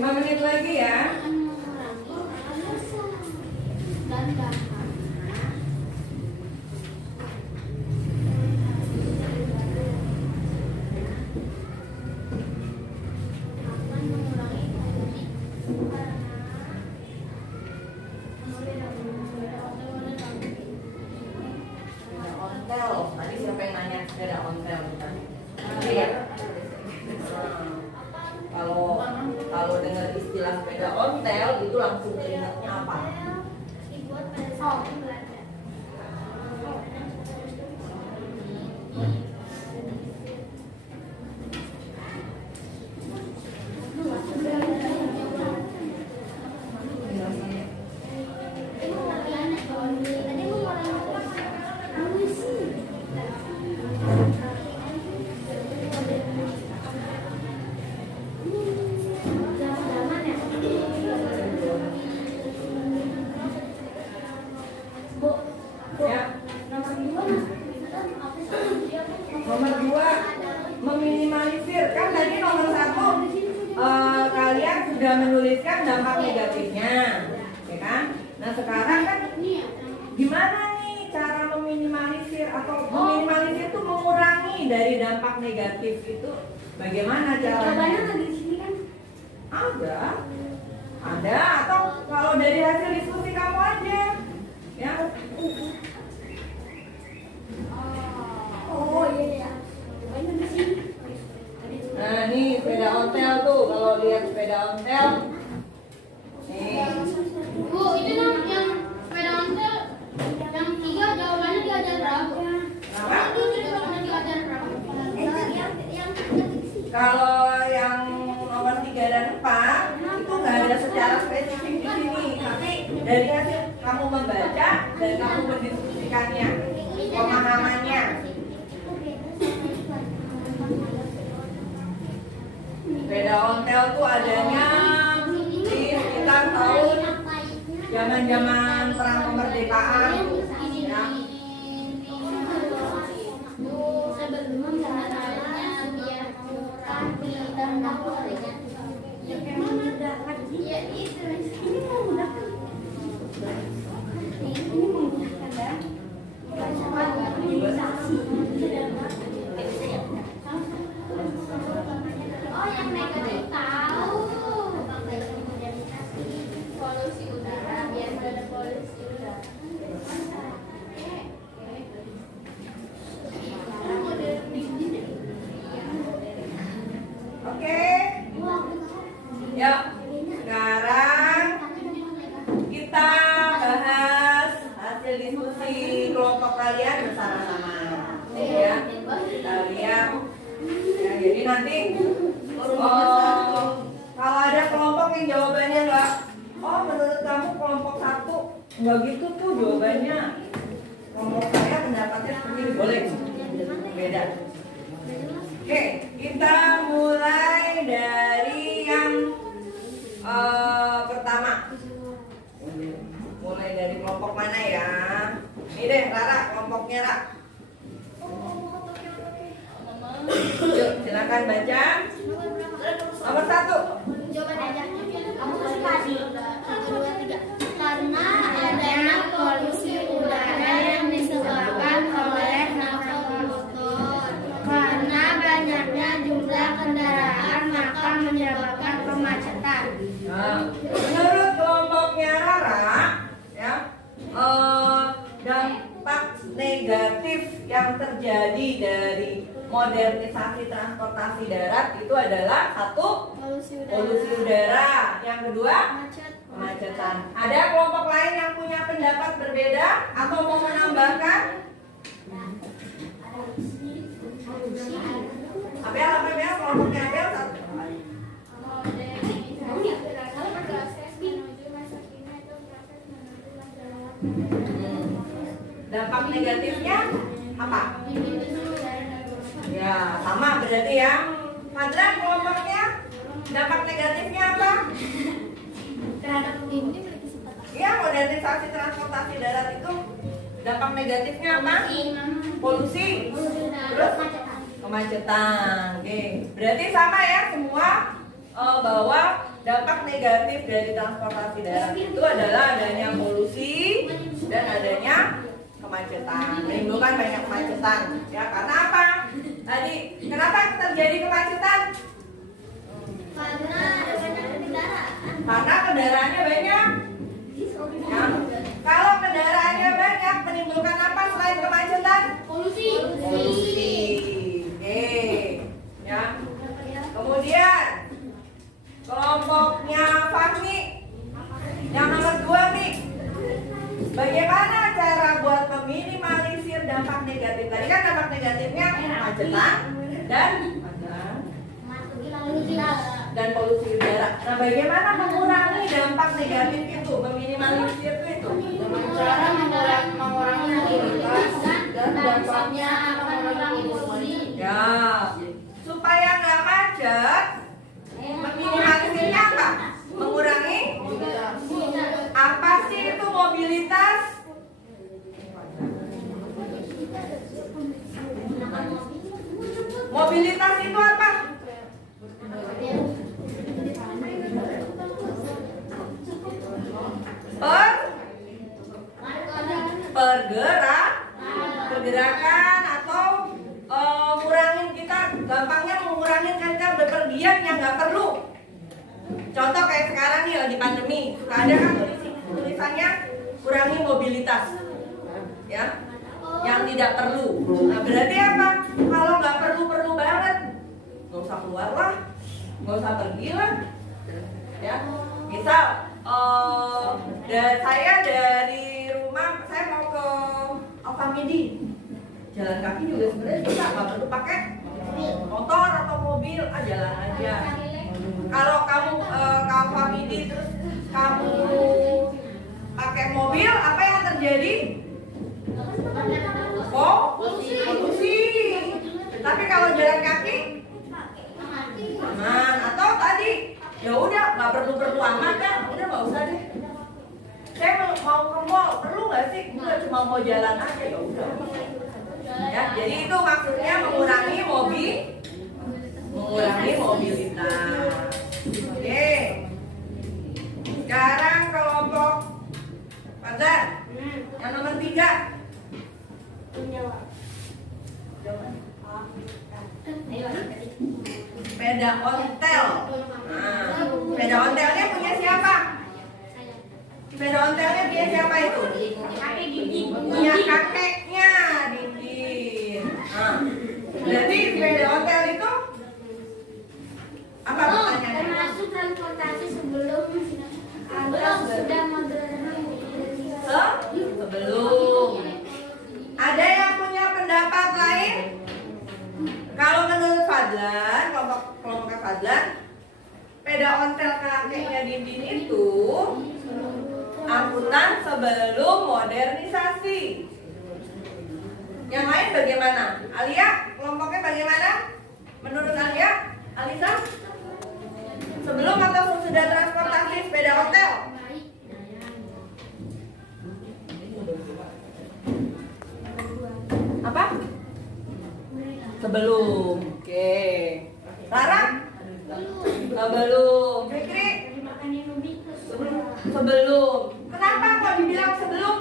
5 menit lagi ya. Dan Ontel. Tadi siapa yang nanya sepeda ontel? Iya. Kalau dengar istilah sepeda ontel itu langsung teringatnya apa? dibuat pada saat Belanda. Ya. Nomor 2, meminimalisir. Kan tadi nomor 1 kalian sudah menuliskan dampak negatifnya, ya kan? Nah sekarang kan gimana nih cara meminimalisir atau meminimalisir itu mengurangi dari dampak negatif itu bagaimana caranya? Ada atau kalau dari hasil diskusi kamu aja, ya. Oh iya ya. Nah nih sepeda ontel tuh, kalau lihat sepeda ontel, nih. Bu, itu yang sepeda ontel yang 3 jawabannya diajar berapa? Kenapa? Itu jawabannya diajar berapa? Kalau yang nomor 3 dan 4 itu nggak ada secara spesifik di sini, tapi dari hasil kamu membaca dan kamu mendiskusikannya, pemahamannya. Sepeda ontel tuh adanya di sekitar tahun zaman-zaman perang kemerdekaan, ya. Sebelum caranya biar murah ditambah gorengan. Ya itu. Ini memudahkan. Ini memudahkan ya. Oh yang negatif tahu. Polusi udara biar ada polusi udara. Oke, yuk sekarang kita bahas hasil diskusi kelompok kalian bersama-sama, ya. Kita lihat, ya, jadi nanti kalau ada kelompok yang jawabannya enggak, oh menurut kamu kelompok 1 enggak gitu tuh jawabannya, kelompok saya pendapatnya seperti ini, boleh beda. Oke, kita mulai dari yang pertama. Mulai dari kelompok mana ya? Ini deh, Rara, kelompoknya Ra. Yuk, silakan baca. Nomor 1. Jawaban aja. Kamu kasih kasih. 1, 2, 3. Karena adanya polusi udara yang disebabkan oleh knalpot motor. Karena banyaknya jumlah kendaraan maka menyebabkan kemacetan. Nah, menurut kelompoknya Rara, ya, dampak negatif yang terjadi dari modernisasi transportasi darat itu adalah 1, polusi udara. Yang kedua, kemacetan. Ada kelompok lain yang punya pendapat berbeda atau mau menambahkan? Abel, kelompoknya Abel 1. Dampak negatifnya apa? Ya, sama berarti ya. Fadlan kelompoknya dampak negatifnya apa? Ya, modernisasi transportasi darat itu dampak negatifnya apa? Polusi. Terus kemacetan. Oke. Berarti sama ya semua bahwa dampak negatif dari transportasi darat itu adalah adanya polusi dan adanya kemacetan, menimbulkan banyak kemacetan. Ya, karena apa? Tadi, kenapa terjadi kemacetan? Karena ada banyak kendaraan. Karena kendaraannya banyak. Ya. Kalau kendaraannya banyak, menimbulkan apa selain kemacetan? Polusi. Polusi. Oke. Ya. Kemudian kelompoknya Fahmi yang nomor 2 nih. Bagaimana cara buat meminimalisir dampak negatif? Tadi kan dampak negatifnya kemacetan dan polusi udara. Nah, bagaimana mengurangi dampak negatif itu, meminimalisir itu? Dengan cara mengurangi mobilitas dan dampaknya mengurangi polusi. Ya, supaya nggak macet, meminimalisirnya apa? Mengurangi apa sih itu mobilitas? Mobilitas itu apa? Pergerakan atau ngurangin kita, gampangnya mengurangin kita bepergian yang nggak perlu. Contoh kayak sekarang nih lagi pandemi, suka ada kan tulisannya kurangi mobilitas, ya, yang tidak perlu. Nah, berarti apa? Kalau nggak perlu banget, nggak usah keluar lah, nggak usah pergi lah, ya. Misal, saya dari rumah saya mau ke Alfamidi, jalan kaki juga sebenarnya bisa, nggak perlu pakai motor atau mobil, jalan aja. Kalau kamu ke Alfamidi terus kamu pakai mobil, apa yang terjadi? Polusi. Tapi kalau jalan kaki aman. Atau tadi ya udah nggak perlu amat kan, udah nggak usah deh. Saya mau ke mall, perlu nggak sih? Enggak, cuma mau jalan aja, ya udah. Ya, jadi itu maksudnya mengurangi mobilitas. Oke. Sekarang kelompok Fadlan, yang nomor 3. Sepeda ontel. Nah, sepeda ontelnya punya siapa? Sepeda ontelnya punya siapa itu? Punya kakeknya, Dindin. Nah, berarti sepeda ontel itu apa pertanyaannya? Termasuk transportasi sebelum sudah modern. Sebelum. Ada yang punya pendapat lain? Kalau menurut Fadlan, kelompok Fadlan, sepeda ontel kakeknya Dindin itu angkutan sebelum modernisasi. Yang lain bagaimana? Alia, kelompoknya bagaimana? Menurut Alia, Alisa? Sebelum atau sesudah transportasi sepeda ontel? Apa? Sebelum. Oke. Rara? Sebelum. Fikri? Sebelum. Kenapa kok dibilang sebelum?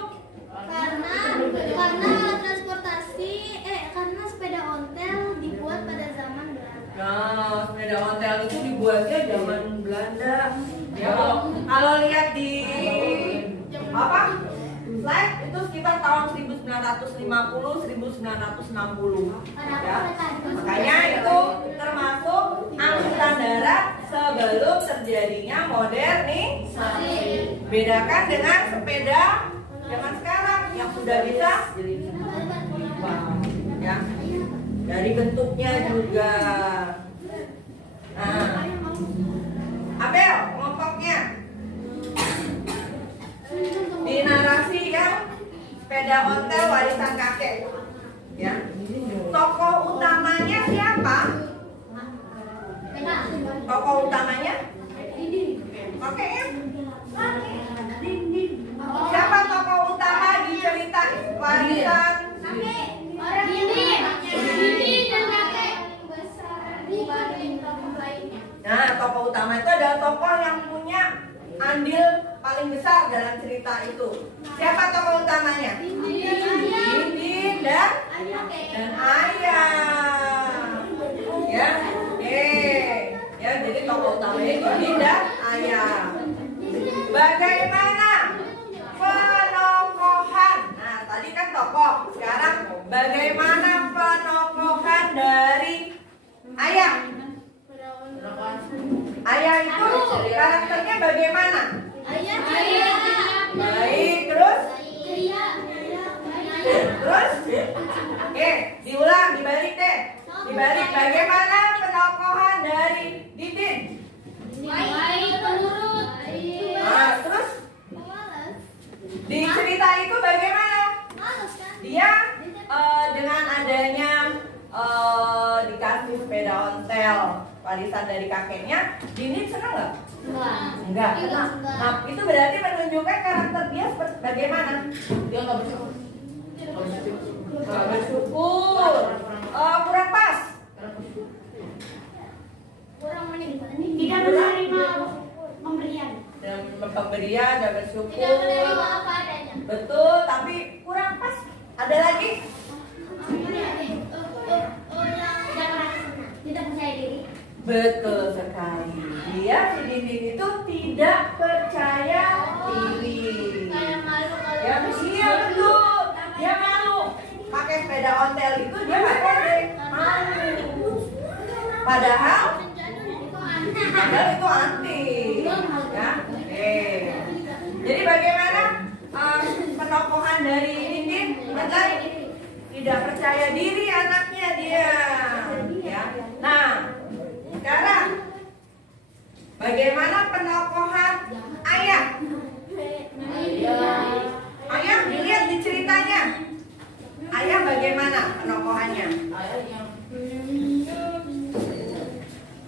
Karena sepeda ontel dibuat pada zaman Belanda. Nah, sepeda ontel itu dibuatnya zaman Belanda. Ya, kalau lihat di apa? Slide itu sekitar tahun 1950-1960. Ya. Makanya itu termasuk angkutan darat sebelum terjadinya modernisasi. Bedakan dengan sepeda zaman sekarang yang sudah bisa ya. Dari bentuknya juga. Nah, Abel kelompoknya di narasi yang sepeda ontel warisan kakek, ya. Tokoh utamanya siapa? Tokoh utamanya? Kakeknya? Siapa tokoh utama di cerita warisan? Nah, tokoh utama itu adalah tokoh yang punya andil paling besar dalam cerita itu. Siapa tokoh utamanya? Dinding dan ayah. Ya, ya, jadi tokoh utamanya Dinding dan ayah. Bagaimana penokohan? Nah, tadi kan tokoh. Sekarang bagaimana penokohan dari ayah? Ayah itu karakternya bagaimana? Baik, terus? Oke, diulang, dibalik deh. Dibalik, bagaimana penokohan dari Dinding? Nah, terus? Di cerita itu bagaimana? Dia dengan adanya dikasih sepeda ontel warisan dari kakeknya, Dinding senang nggak? Enggak. Nah, itu berarti menunjukkan karakter dia seperti bagaimana? Dia nggak bersyukur. Nggak bersyukur. Kurang pas. Tidak menerima pemberian. Dan pemberian, nggak bersyukur. Betul, tapi kurang pas. Ada lagi? Tidak percaya diri. Betul sekali. Dia si Dinding itu tidak percaya diri. Ya, iya betul. Dia malu. Pakai sepeda ontel itu dia nggak pede. Malu. Padahal itu antik. Ya. Jadi bagaimana penokohan dari Dinding? Betul. Tidak percaya diri anaknya dia. Ya. Nah, sekarang bagaimana penokohan ayah? Ayah dilihat di ceritanya. Ayah bagaimana penokohannya?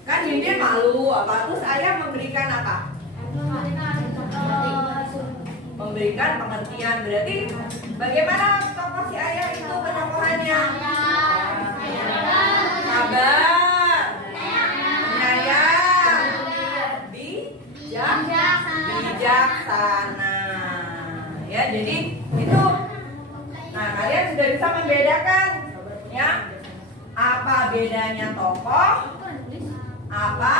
Kan Dinding malu apa? Terus ayah memberikan apa? Memberikan pengertian. Berarti bagaimana tokoh si ayah itu penokohannya? Sabar, penyayang, bijaksana. Ya, jadi itu. Nah, kalian sudah bisa membedakan, ya, apa bedanya tokoh, apa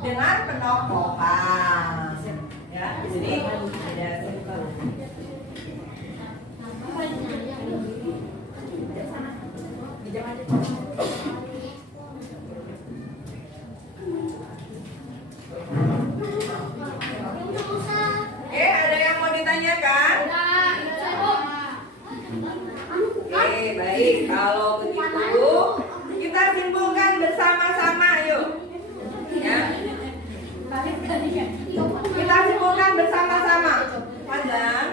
dengan penokohan. Ya, jadi beda. Oke, ada yang mau ditanyakan? Oke, baik. Kalau begitu, kita simpulkan bersama-sama, yuk. Ya. Kita simpulkan bersama-sama. Fadlan,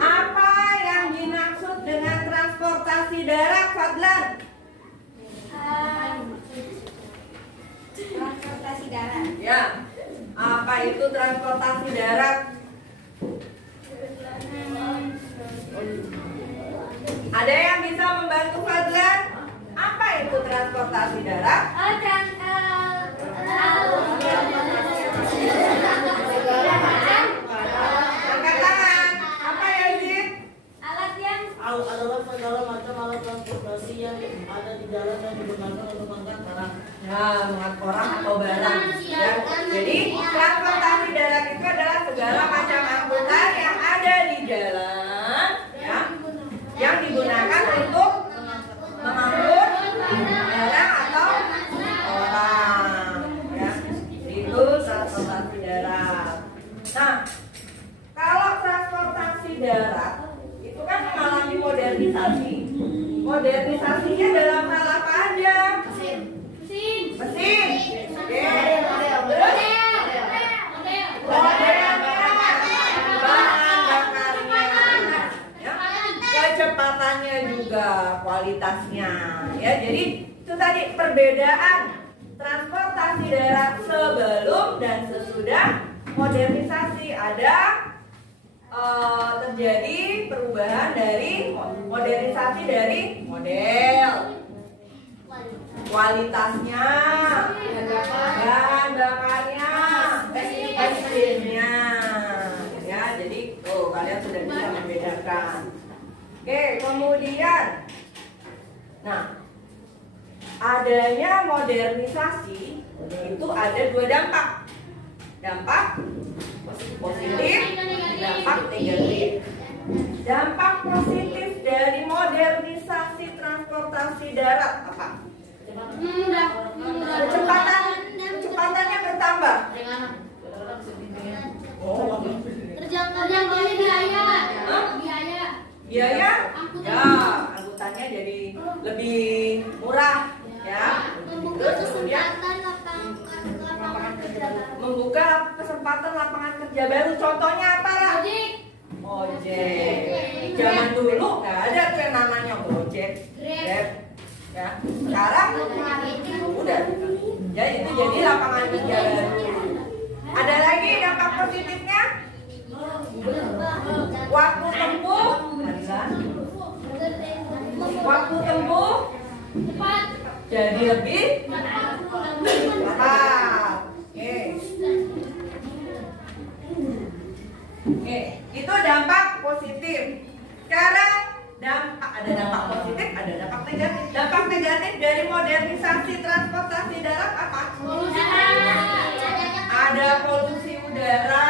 apa yang dimaksud dengan transportasi darat, Fadlan? Transportasi darat. Ya. Apa itu transportasi darat? Ada yang bisa membantu Fadlan? Apa itu transportasi darat? Angkat tangan. Apa ya, Zid? Alat yang Adalah segala macam alat transportasi yang ada di jalan dan digunakan untuk mengangkat barang. Ya, mengangkat orang atau barang. Ya. Jadi transportasi darat itu adalah segala macam angkutan yang ada di jalan, ya, yang digunakan untuk mengangkut barang atau orang. Ya, itu transportasi darat. Nah, kalau transportasi darat itu kan mengalami modernisasi. Modernisasinya dalam hal apa aja? Mesin. Oke. Terus bahan bakarnya, ya. Kecepatannya juga, kualitasnya, ya. Jadi itu tadi perbedaan transportasi darat sebelum dan sesudah modernisasi. Ada terjadi perubahan dari modernisasi dari model, kualitasnya, bahan bakarnya, bensinnya. Ya, jadi kalian sudah bisa membedakan. Oke, kemudian, nah, adanya modernisasi itu ada dua dampak. Dampak positif, dampak negatif. Dampak positif dari modernisasi transportasi darat apa? Kecepatannya bertambah. Oh, Terjangkaunya biaya. Hah? Biaya. biaya? Angkutan. Ya, angkutannya jadi lebih murah, ya. Membuka kesempatan lapangan kerja baru. Membuka kesempatan lapangan kerja baru. Contohnya apa, Ra? Ojek. Ojek. Zaman dulu nggak ada tuh yang namanya Gojek, Grab, ya. Sekarang udah. Ya itu jadi lapangan kerja baru. Ada lagi dampak positifnya? Waktu tempuh, waktu tempuh Cepat. jadi lebih cepat. Oke, itu dampak positif. Sekarang ada dampak positif, ada dampak negatif. Dampak negatif dari modernisasi transportasi darat apa? Polusi. Ada polusi udara,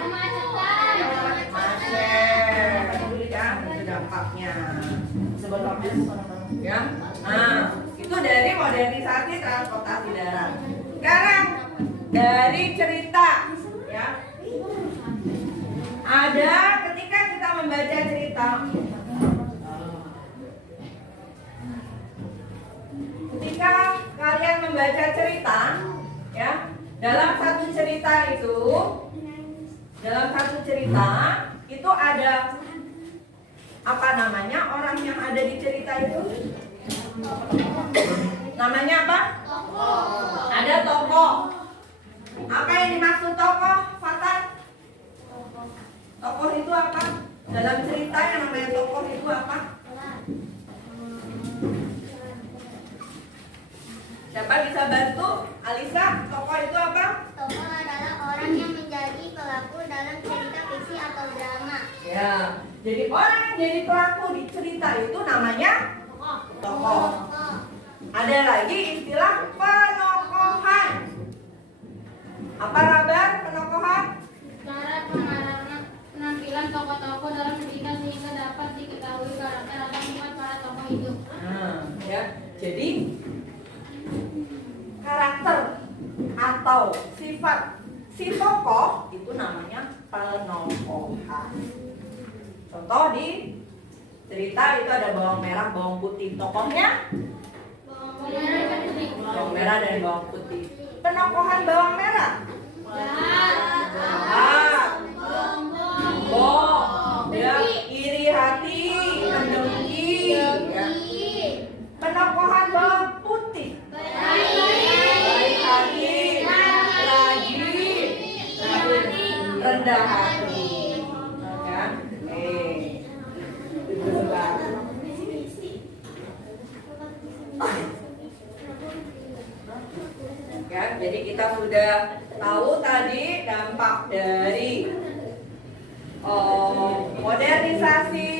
Kemacetan. macet, ya itu dampaknya. Ya, nah itu dari modernisasi transportasi darat. Sekarang dari cerita, ya. Ada ketika kita membaca cerita, ketika kalian membaca cerita, ya, dalam satu cerita itu ada apa namanya orang yang ada di cerita itu? Namanya apa? Ada tokoh. Apa yang dimaksud tokoh, Fatan? Tokoh itu apa? Dalam cerita yang namanya tokoh itu apa? Siapa bisa bantu? Alisa, tokoh itu apa? Tokoh adalah orang yang menjadi pelaku dalam cerita fiksi atau drama. Ya, jadi orang yang jadi pelaku di cerita itu namanya tokoh. Ada lagi istilah penokohan. Apa Rabar penokohan? Cara penampilan tokoh-tokoh dalam cerita sehingga dapat diketahui karakter atau sifat para tokoh itu. Nah, ya. Jadi karakter atau sifat si tokoh itu namanya penokohan. Contoh di cerita itu ada bawang merah, bawang putih. Tokohnya Bawang merah dan putih. bawang merah dan bawang putih. Penokohan bawang merah. Jahat, bohong, ya, iri hati, mendengki, ya. Penokohan bawang putih. Baik hati, rajin, rendah hati. Ya, ya, jadi kita sudah tahu tadi dampak dari modernisasi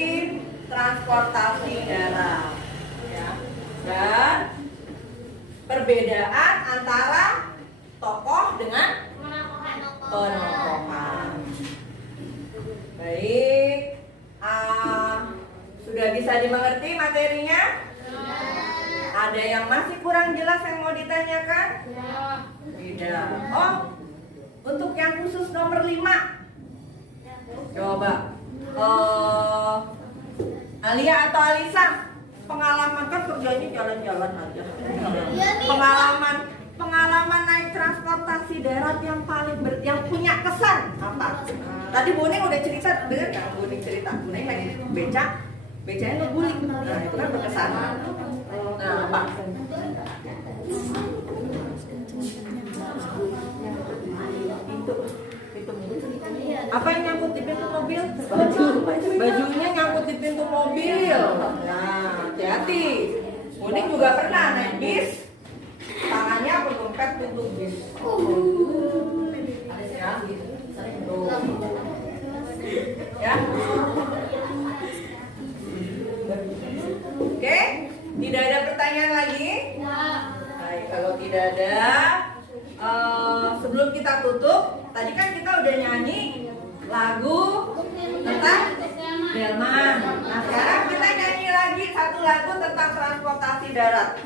transportasi darat, ya, dan perbedaan antara tokoh dengan penokohan. Baik, sudah bisa dimengerti materinya? Ada yang masih kurang jelas yang mau ditanyakan? Tidak. Oh, untuk yang khusus nomor 5. Coba. Alia atau Alisa, pengalaman kan kerjanya jalan-jalan aja. Pengalaman naik transportasi darat yang paling yang punya kesan apa? Tadi Boning udah cerita, dengar nggak Boning cerita? Boning naik becanya ngeguling. Nah, itu kan berkesan. Nah, apa? Apa yang nyangkut di pintu mobil? Bajunya nyangkut di pintu mobil. Nah, hati-hati. Boning juga pernah naik bis. untuk bis. Ada sih gitu. Tuh. Ya. Oke, tidak ada pertanyaan lagi? Baik, kalau tidak ada, sebelum kita tutup, tadi kan kita udah nyanyi lagu tentang delman. Nah, sekarang kita nyanyi lagi satu lagu tentang transportasi darat.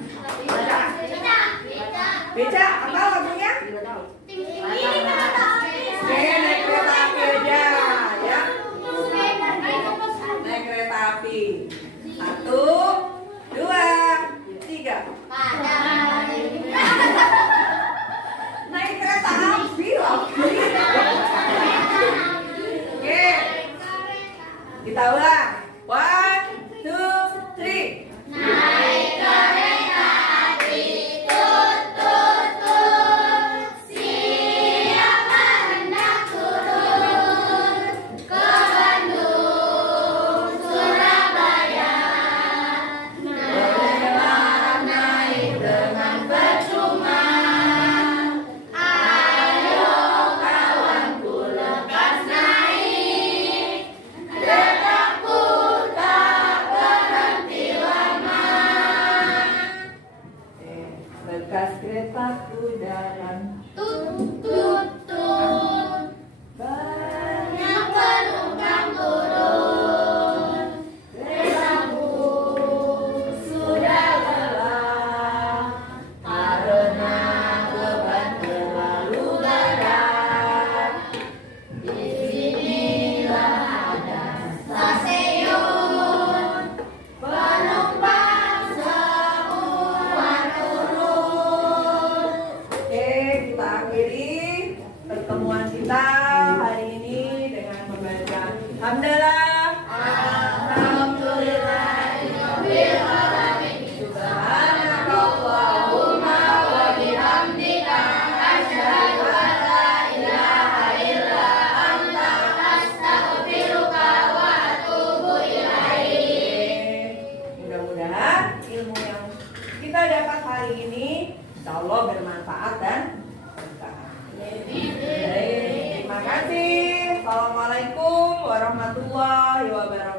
Beca, apa lagunya? Oke, naik kereta api aja, ya. Naik kereta api. 1, 2, 3. Naik kereta api lagi. Oke, kita ulang. 1, 2, 3. Naik kereta api, tut tut tut. Siapa hendak turun ke Bandung, Surabaya? Bolehlah naik dengan percuma. Ayo kawanku lepas naik, keretaku tak berhenti lama. Bekas keretaku jalan. Tut tut tut. Banyak penumpang turun, keretaku sudah lelah karena beban terlalu berat. Di sinilah ada stasiun, penumpang semua turun. Oke, kita akhiri pertemuan kita hari ini dengan membaca hamdalah. Alhamdulillahirabbil alamin. Subhanakallahumma wa bihamdika asyhadu an la ilaha illa anta astaghfiruka wa atubu ilaik. Mudah-mudahan ilmu yang kita dapat hari ini insya Allah bermanfaat dan berkah. Baik, terima kasih. Assalamualaikum warahmatullahi wabarakatuh.